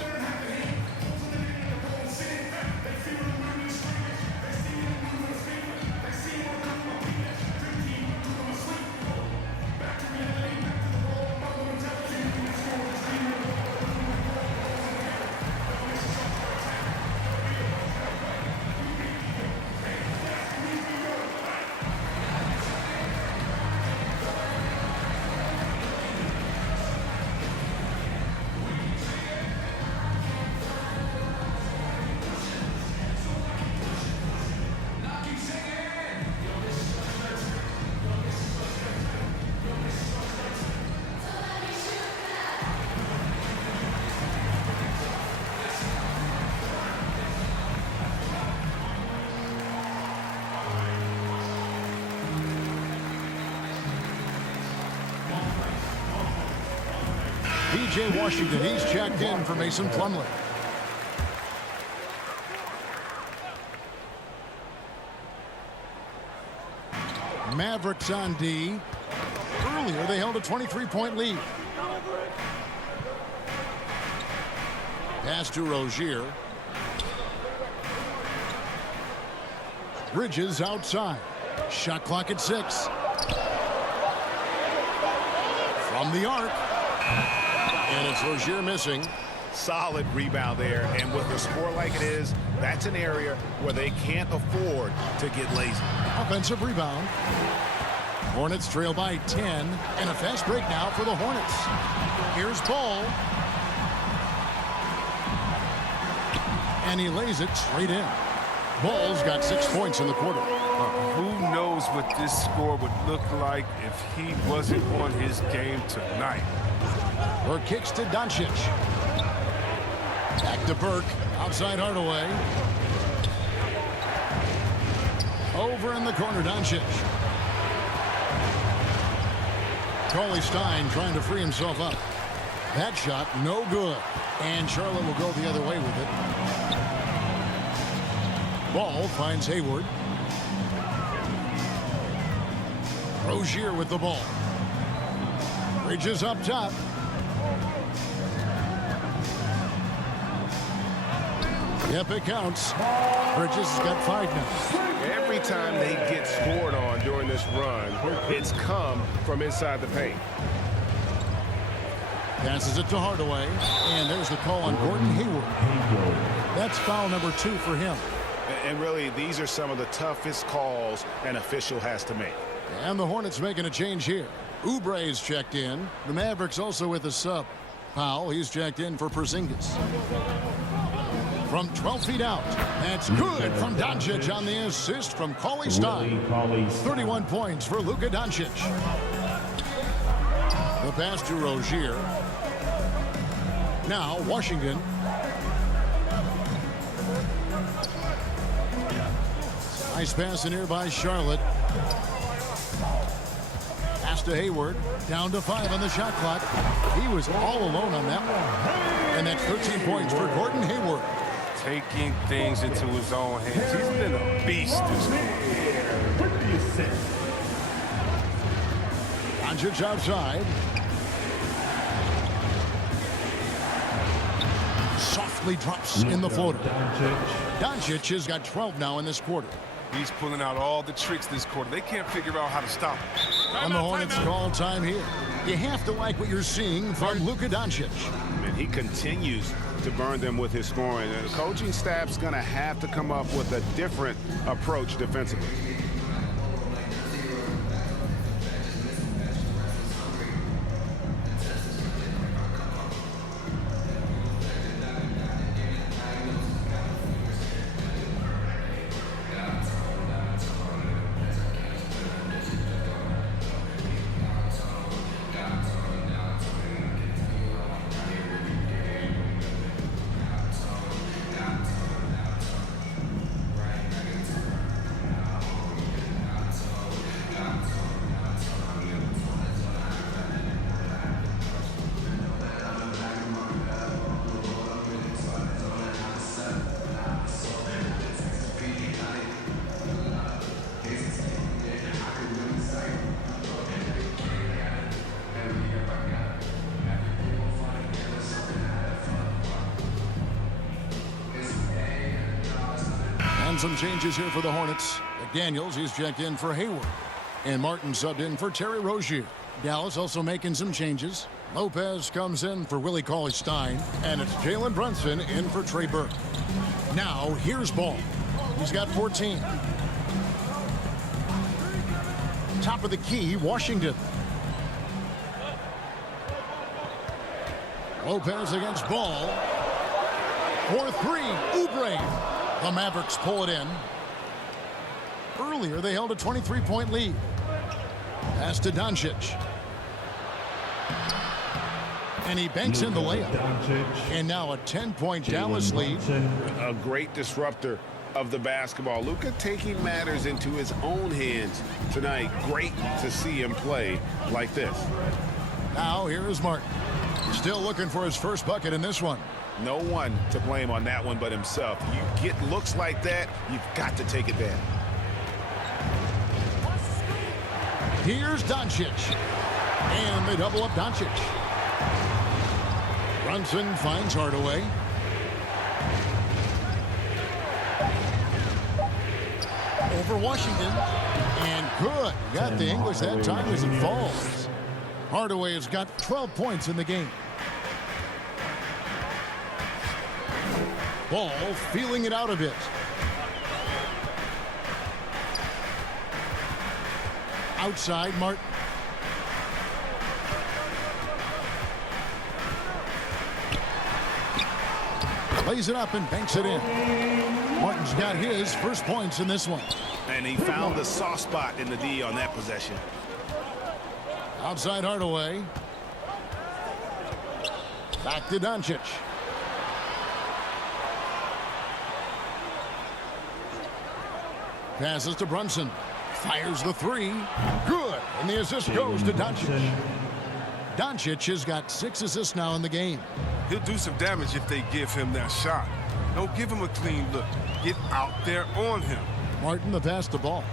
P.J. Washington, he's checked in for Mason Plumlee. Mavericks on D. Earlier, they held a 23-point lead. Pass to Rozier. Bridges outside. Shot clock at 6. From the arc. And it's Rozier missing. Solid rebound there. And with a score like it is, that's an area where they can't afford to get lazy. Offensive rebound. Hornets trail by 10. And a fast break now for the Hornets. Here's Ball. And he lays it straight in. Ball's got 6 points in the quarter. Who knows what this score would look like if he wasn't on his game tonight. Burke kicks to Doncic. Back to Burke. Outside Hardaway. Over in the corner, Doncic. Cauley-Stein trying to free himself up. That shot, no good. And Charlotte will go the other way with it. Ball finds Hayward. Rozier with the ball. Bridges up top. Yep, it counts. Bridges has got 5 now. Every time they get scored on during this run, it's come from inside the paint. Passes it to Hardaway. And there's the call on Gordon Hayward. That's foul number 2 for him. And really, these are some of the toughest calls an official has to make. And the Hornets making a change here. Oubre's checked in. The Mavericks also with a sub. Powell, he's checked in for Porzingis. From 12 feet out. That's good from Doncic on the assist from Cauley-Stein. 31 points for Luka Doncic. The pass to Rozier. Now Washington. Nice pass in here by Charlotte. Pass to Hayward. Down to 5 on the shot clock. He was all alone on that one. And that's 13 points for Gordon Hayward. Taking things into his own hands. He's been a beast this year. Doncic outside. Softly drops in the floater. Doncic has got 12 now in this quarter. He's pulling out all the tricks this quarter. They can't figure out how to stop him. And the Hornets call time here. You have to like what you're seeing from Luka Doncic. And he continues to burn them with his scoring. And the coaching staff's going to have to come up with a different approach defensively. Some changes here for the Hornets. McDaniels, he's checked in for Hayward. And Martin subbed in for Terry Rozier. Dallas also making some changes. Lopez comes in for Willie Cauley-Stein. And it's Jalen Brunson in for Trey Burke. Now, here's Ball. He's got 14. Top of the key, Washington. Lopez against Ball. For 3, Oubre. The Mavericks pull it in. Earlier, they held a 23-point lead. Pass to Doncic. And he banks in the layup. And now a 10-point Dallas lead. A great disruptor of the basketball. Luka taking matters into his own hands tonight. Great to see him play like this. Now, here is Martin. Still looking for his first bucket in this one. No one to blame on that one but himself. You get looks like that, you've got to take advantage. Here's Doncic. And they double up Doncic. Brunson finds Hardaway. Over Washington. And good. Got the English that time as it falls. Hardaway has got 12 points in the game. Ball feeling it out a bit. Outside, Martin. Lays it up and banks it in. Martin's got his first points in this one. And he found the soft spot in the D on that possession. Outside Hardaway. Back to Doncic. Passes to Brunson. Fires the three. Good. And the assist goes to Doncic. Doncic has got 6 assists now in the game. He'll do some damage if they give him that shot. Don't give him a clean look. Get out there on him. Martin the pass the ball.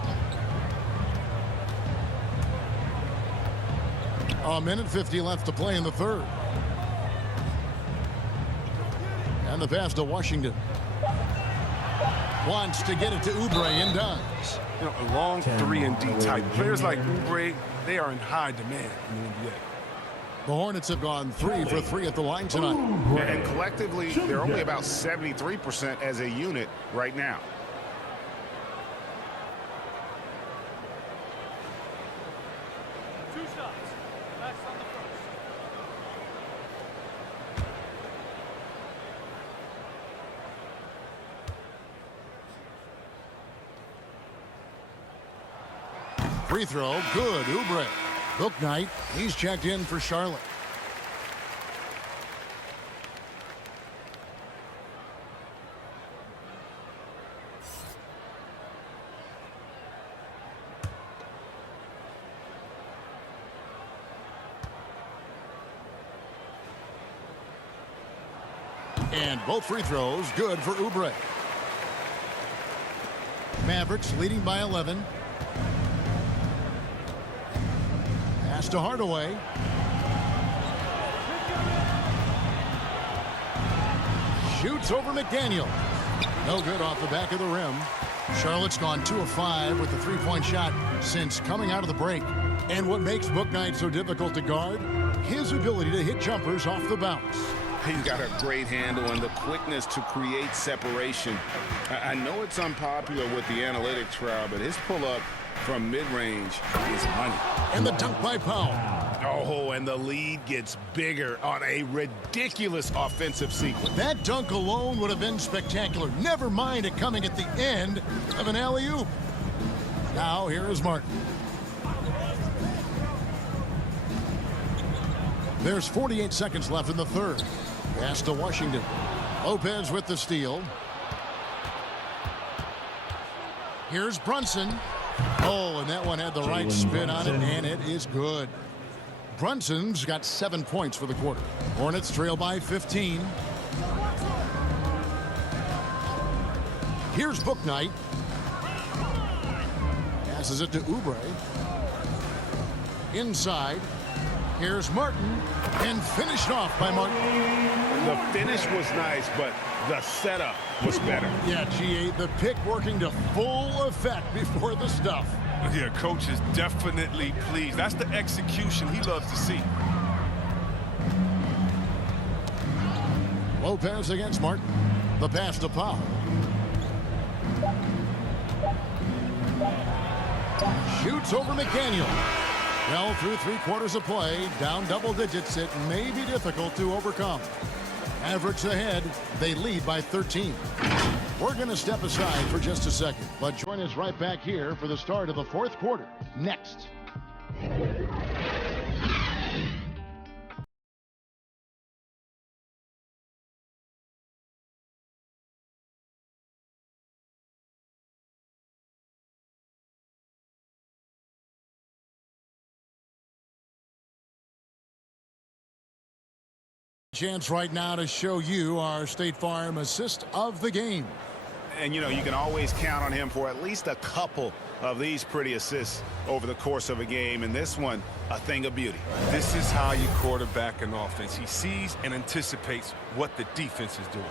A minute 50 left to play in the third. And the pass to Washington. Wants to get it to Oubre and does. You know, a long 3 and D type. Players like Oubre, they are in high demand in the NBA. The Hornets have gone 3 for 3 at the line tonight. And collectively, they're only about 73% as a unit right now. Free throw, good. Oubre. Book night, he's checked in for Charlotte. And both free throws good for Oubre. Mavericks leading by 11. Pass to Hardaway. Shoots over McDaniel. No good off the back of the rim. Charlotte's gone 2 of 5 with the three-point shot since coming out of the break. And what makes Book Night so difficult to guard? His ability to hit jumpers off the bounce. He's got a great handle and the quickness to create separation. I know it's unpopular with the analytics crowd, but his pull-up from mid-range is money. And the dunk by Powell. Oh, and the lead gets bigger on a ridiculous offensive sequence. That dunk alone would have been spectacular. Never mind it coming at the end of an alley-oop. Now here is Martin. There's 48 seconds left in the third. Pass to Washington. Lopez with the steal. Here's Brunson. Oh, and that one had the right spin on it, and it is good. Brunson's got 7 points for the quarter. Hornets trail by 15. Here's Book Night. Passes it to Oubre. Inside. Here's Martin, and finished off by Martin. The finish was nice, but the setup was better. Yeah, GA, the pick working to full effect before the stuff. Yeah, coach is definitely pleased. That's the execution he loves to see. Lopez against Martin. The pass to Powell. Shoots over McDaniel. Well, through 3 quarters of play, down double digits, it may be difficult to overcome. Mavericks ahead, they lead by 13. We're going to step aside for just a second, but join us right back here for the start of the 4th quarter, next. Chance right now to show you our State Farm assist of the game. And, you know, you can always count on him for at least a couple of these pretty assists over the course of a game. And this one, a thing of beauty. This is how you quarterback an offense. He sees and anticipates what the defense is doing.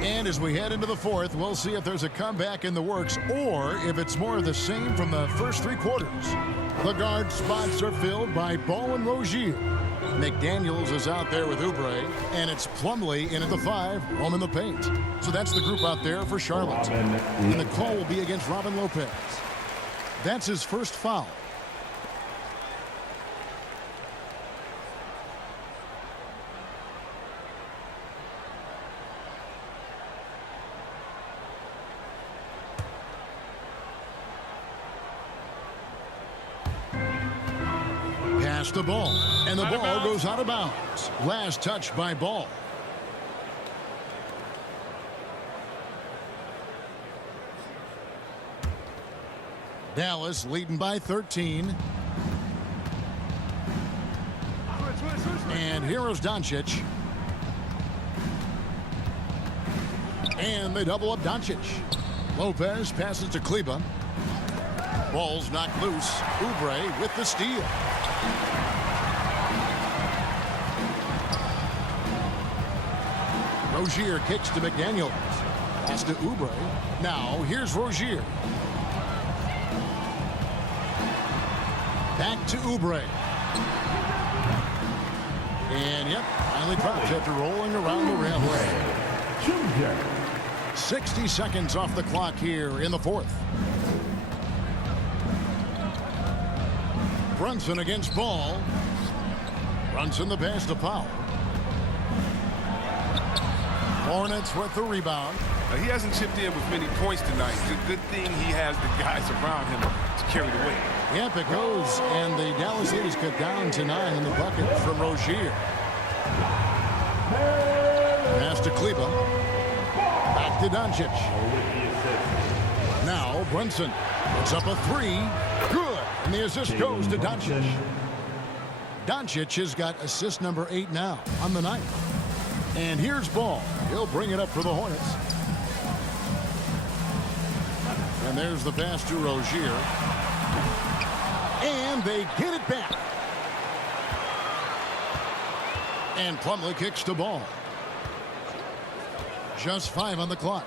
And as we head into the 4th, we'll see if there's a comeback in the works or if it's more of the same from the first 3 quarters. The guard spots are filled by Ball and Rozier. McDaniels is out there with Oubre, and it's Plumlee in at the 5, roaming the paint. So that's the group out there for Charlotte. And the call will be against Robin Lopez. That's his first foul. The ball, and the ball goes out of bounds. Last touch by Ball. Dallas leading by 13. And here's Doncic. And they double up Doncic. Lopez passes to Kleber. Ball's knocked loose. Oubre with the steal. Rozier kicks to McDaniels. Pass to Oubre. Now here's Rozier. Back to Oubre. And yep, finally drops after rolling around the rim. 60 seconds off the clock here in the fourth. Brunson against Ball. Brunson the pass to Powell. Hornets with the rebound. He hasn't chipped in with many points tonight. It's a good thing he has the guys around him to carry the weight. Yep, it goes. And the Dallas Ladies cut down to 9 in the bucket from Rozier. Pass to Kleber. Back to Doncic. Now Brunson puts up a three. Good. And the assist goes to Doncic. Doncic has got assist number 8 now on the night. And here's Ball. He'll bring it up for the Hornets. And there's the pass to Rozier. And they get it back. And Plumlee kicks to Ball. Just 5 on the clock.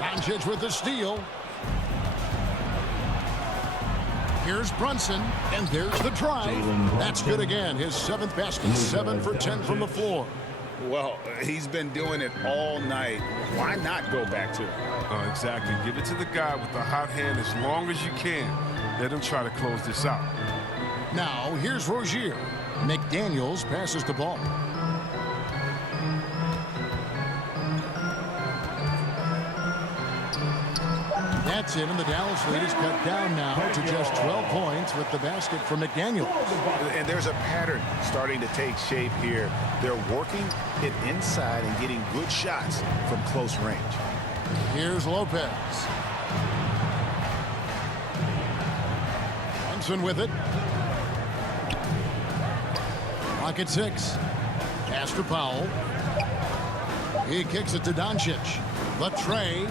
Doncic with the steal. Here's Brunson, and there's the drive. That's good again. His 7th basket, 7 for 10 from the floor. Well, he's been doing it all night. Why not go back to it? Exactly. Give it to the guy with the hot hand as long as you can. Let him try to close this out. Now, here's Rozier. McDaniels passes the ball. That's it, and the Dallas lead is cut down now to just 12 points with the basket from McDaniels. And there's a pattern starting to take shape here. They're working it inside and getting good shots from close range. Here's Lopez. Brunson with it. Clock at 6. Pass to Powell. He kicks it to Doncic. The tray.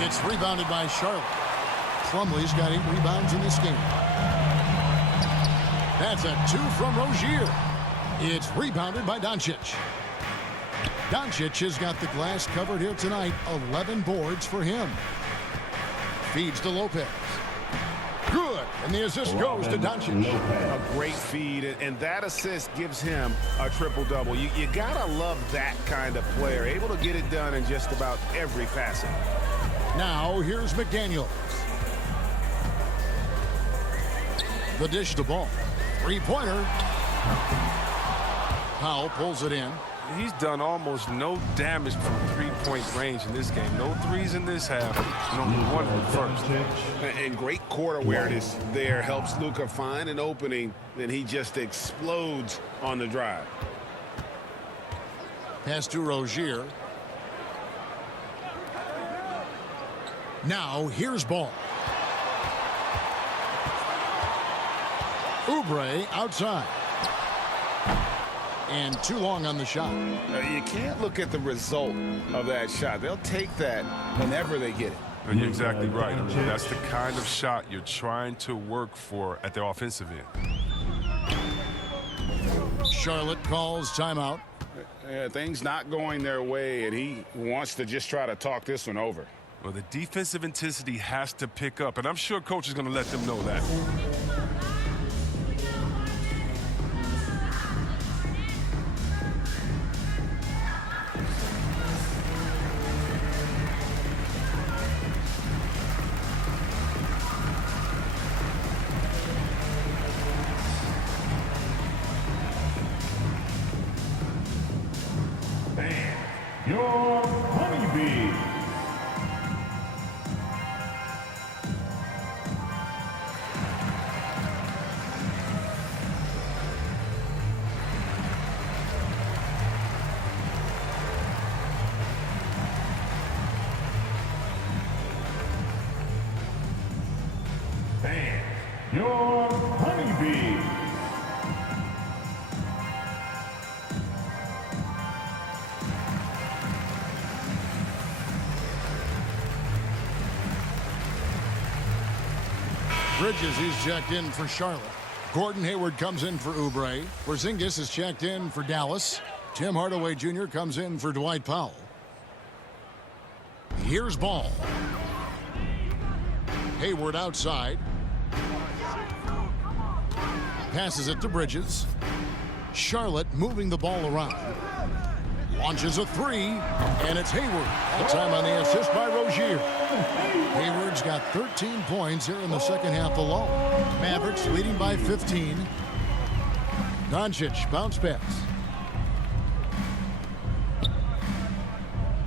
It's rebounded by Charlotte. Plumlee's got 8 rebounds in this game. That's a 2 from Rozier. It's rebounded by Doncic. Doncic has got the glass covered here tonight. 11 boards for him. Feeds to Lopez. Good. And the assist goes to Doncic. A great feed, and that assist gives him a triple-double. You gotta love that kind of player, able to get it done in just about every facet. Now here's McDaniels. The dish to Ball. 3-pointer. Powell pulls it in. He's done almost no damage from three-point range in this game. No threes in this half, and only 1 in the first. And great court awareness there helps Luka find an opening, then he just explodes on the drive. Pass to Rozier. Now here's Ball. Oubre outside. And too long on the shot. You can't look at the result of that shot. They'll take that whenever they get it. And you're exactly right. I mean, that's the kind of shot you're trying to work for at the offensive end. Charlotte calls timeout. Things not going their way, and he wants to just try to talk this one over. Well, the defensive intensity has to pick up, and I'm sure coach is going to let them know that. Your honeybee. your honeybees. Bridges, he's checked in for Charlotte. Gordon Hayward comes in for Oubre. Porzingis is checked in for Dallas. Tim Hardaway Jr. comes in for Dwight Powell. Here's Ball. Hayward outside. Passes it to Bridges. Charlotte moving the ball around. Launches a three, and it's Hayward. That time on the assist by Rozier. Hayward's got 13 points here in the second half alone. Mavericks leading by 15. Doncic bounce pass.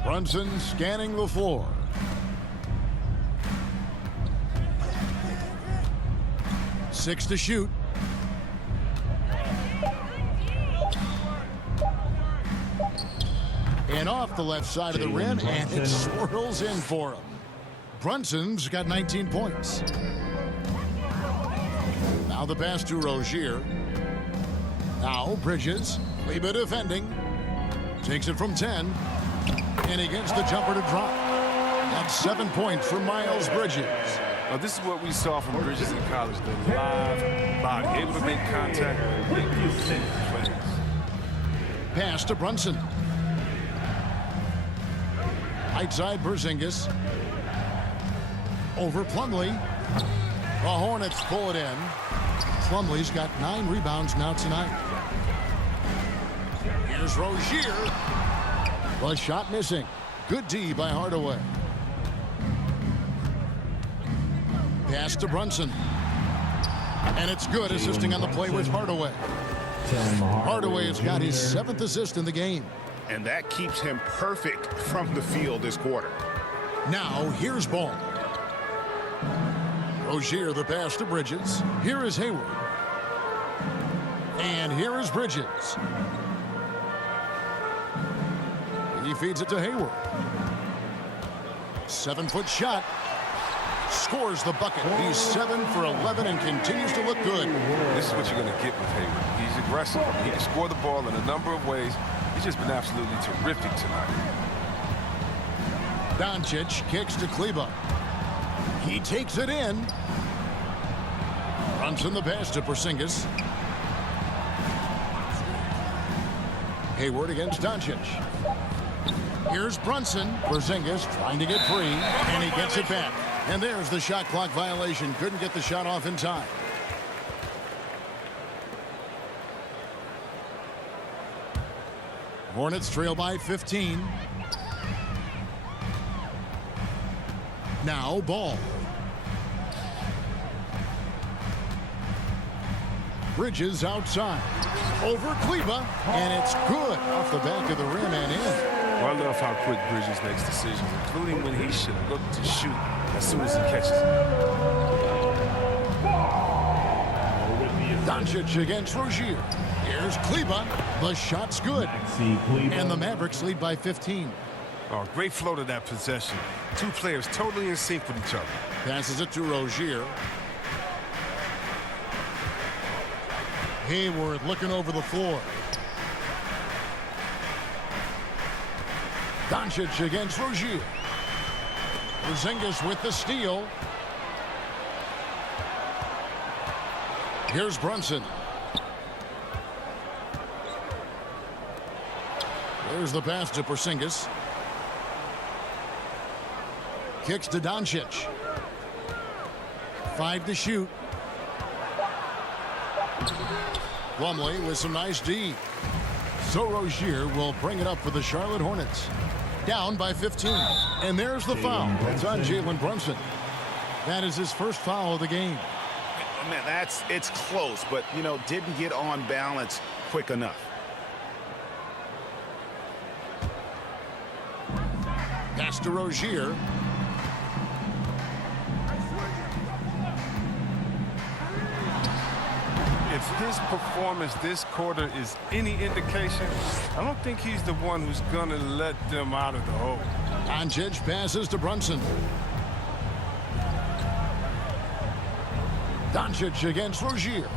Brunson scanning the floor. Six to shoot. And off the left side of the rim, and it swirls in for him. Brunson's got 19 points. Now the pass to Rozier. Now Bridges. Kleba defending. Takes it from 10. And he gets the jumper to drop. That's 7 points for Miles Bridges. Now, this is what we saw from Bridges in college. The live body, able to make contact and make plays. Pass to Brunson. Right side, Porzingis. Over Plumlee. The Hornets pull it in. Plumlee's got 9 rebounds now tonight. Here's Rozier. The shot missing. Good D by Hardaway. Pass to Brunson. And it's good, assisting on the play with Hardaway. Hardaway has got his 7th assist in the game. And that keeps him perfect from the field this quarter. Now, here's Ball. Rozier, the pass to Bridges. Here is Hayward. And here is Bridges. He feeds it to Hayward. 7-foot shot. Scores the bucket. He's 7 for 11 and continues to look good. This is what you're going to get with Hayward. He's aggressive. He can score the ball in a number of ways. He's just been absolutely terrific tonight. Doncic kicks to Kleba. He takes it in. Brunson the pass to Porzingis. Hayward against Doncic. Here's Brunson. Porzingis trying to get free, and he gets it back. And there's the shot clock violation. Couldn't get the shot off in time. Hornets trail by 15. Now Ball. Bridges outside. Over Kleba, and it's good off the back of the rim and in. Well, I love how quick Bridges makes decisions, including when he should look to shoot as soon as he catches it. Doncic against Rozier. Here's Kleba. The shot's good. And the Mavericks lead by 15. Oh, great flow to that possession. Two players totally in sync with each other. Passes it to Rozier. Hayward looking over the floor. Doncic against Rozier. Porzingis with the steal. Here's Brunson. There's the pass to Porzingis. Kicks to Doncic. 5 to shoot. Plumlee with some nice D. So Rozier will bring it up for the Charlotte Hornets. Down by 15. And there's the foul. It's on Jalen Brunson. That is his first foul of the game. Man, it's close, but, you know, didn't get on balance quick enough. Pass to Rozier. If his performance this quarter is any indication, I don't think he's the one who's going to let them out of the hole. Doncic passes to Brunson. Doncic against Rozier.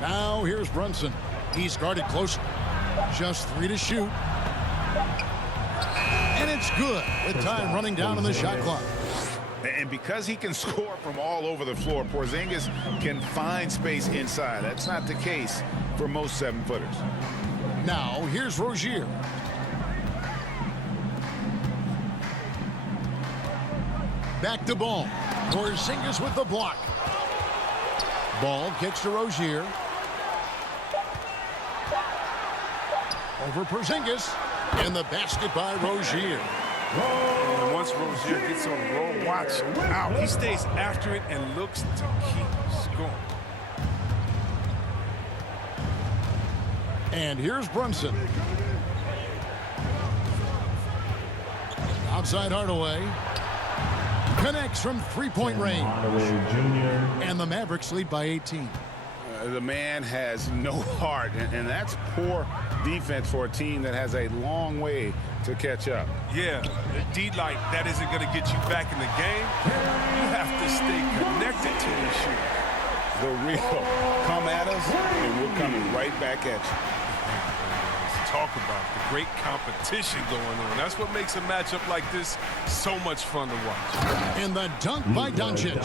Now here's Brunson. He's guarded close. Just 3 to shoot. And it's good with time running down in the shot clock. And because he can score from all over the floor, Porzingis can find space inside. That's not the case for most 7-footers. Now here's Rozier. Back to Ball. Porzingis with the block. Ball kicks to Rozier. Over Porzingis. And the basket by Rozier. And once Rozier gets on the roll, watch out. He stays after it and looks to keep scoring. And here's Brunson. Outside Hardaway. Connects from three-point range. And the Mavericks lead by 18. The man has no heart, and that's poor defense for a team that has a long way to catch up. Yeah, D-like, that isn't going to get you back in the game. You have to stay connected to these shooters. The real come at us, and we're coming right back at you. Let's talk about the great competition going on. That's what makes a matchup like this so much fun to watch. And the dunk by Doncic.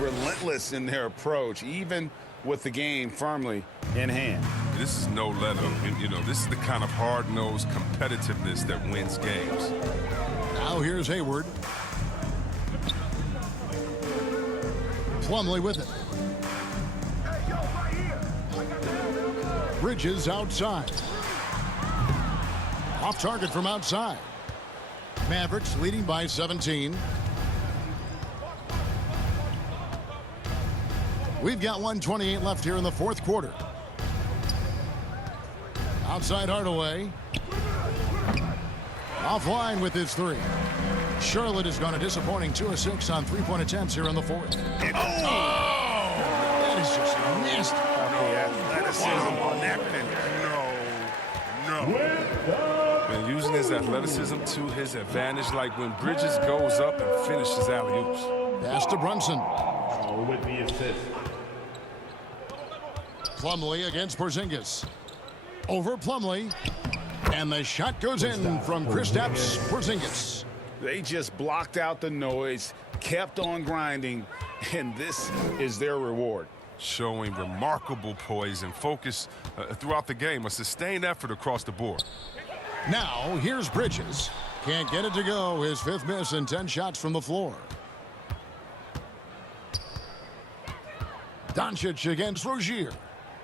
Relentless in their approach, even with the game firmly in hand. This is no let-up. You know, this is the kind of hard-nosed competitiveness that wins games. Now here's Hayward. Plumlee with it. Bridges outside. Off target from outside. Mavericks leading by 17. We've got 1:28 left here in the fourth quarter. Outside Hardaway. Offline with his 3. Charlotte has gone a disappointing 2 of 6 on 3-point attempts here in the fourth. That is just nasty. Athleticism on that finish. No. And using his athleticism to his advantage, like when Bridges goes up and finishes alley-oops. Pass to Brunson. With the assist. Plumlee against Porzingis. Over Plumlee. And the shot goes in from Kristaps Porzingis. They just blocked out the noise, kept on grinding, and this is their reward. Showing remarkable poise and focus throughout the game. A sustained effort across the board. Now, here's Bridges. Can't get it to go. His 5th miss and 10 shots from the floor. Doncic against Rozier.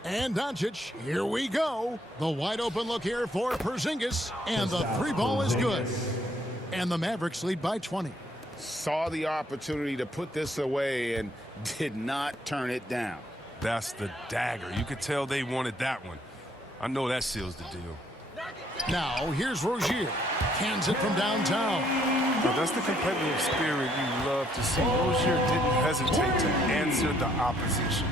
And Doncic, here we go. The wide open look here for Porzingis. And the 3 ball is good. And the Mavericks lead by 20. Saw the opportunity to put this away and did not turn it down. That's the dagger. You could tell they wanted that one. I know that seals the deal. Now, here's Rozier. Cans it from downtown. Now, that's the competitive spirit you love to see. Rozier didn't hesitate to answer the opposition.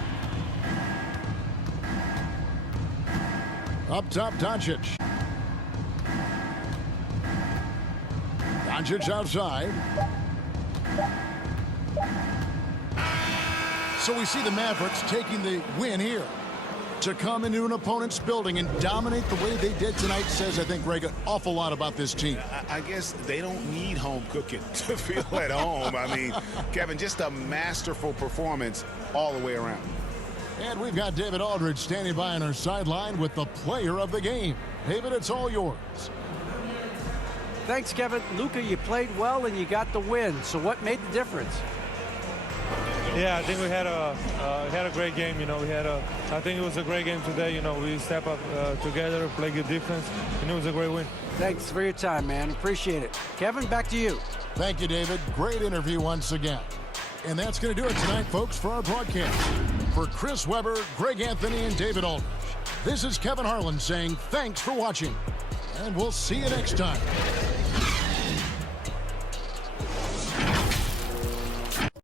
Up top, Doncic. Doncic outside. So we see the Mavericks taking the win here. To come into an opponent's building and dominate the way they did tonight says, I think, Greg, an awful lot about this team. I guess they don't need home cooking to feel at home. I mean, Kevin, just a masterful performance all the way around. And we've got David Aldridge standing by on our sideline with the player of the game. David, it's all yours. Thanks, Kevin. Luka, you played well and you got the win. So what made the difference? Yeah, I think we had a great game. You know, I think it was a great game today. You know, we step up together, play good defense, and it was a great win. Thanks for your time, man. Appreciate it. Kevin, back to you. Thank you, David. Great interview once again. And that's going to do it tonight, folks, for our broadcast. For Chris Webber, Greg Anthony, and David Aldridge, this is Kevin Harlan saying thanks for watching. And we'll see you next time.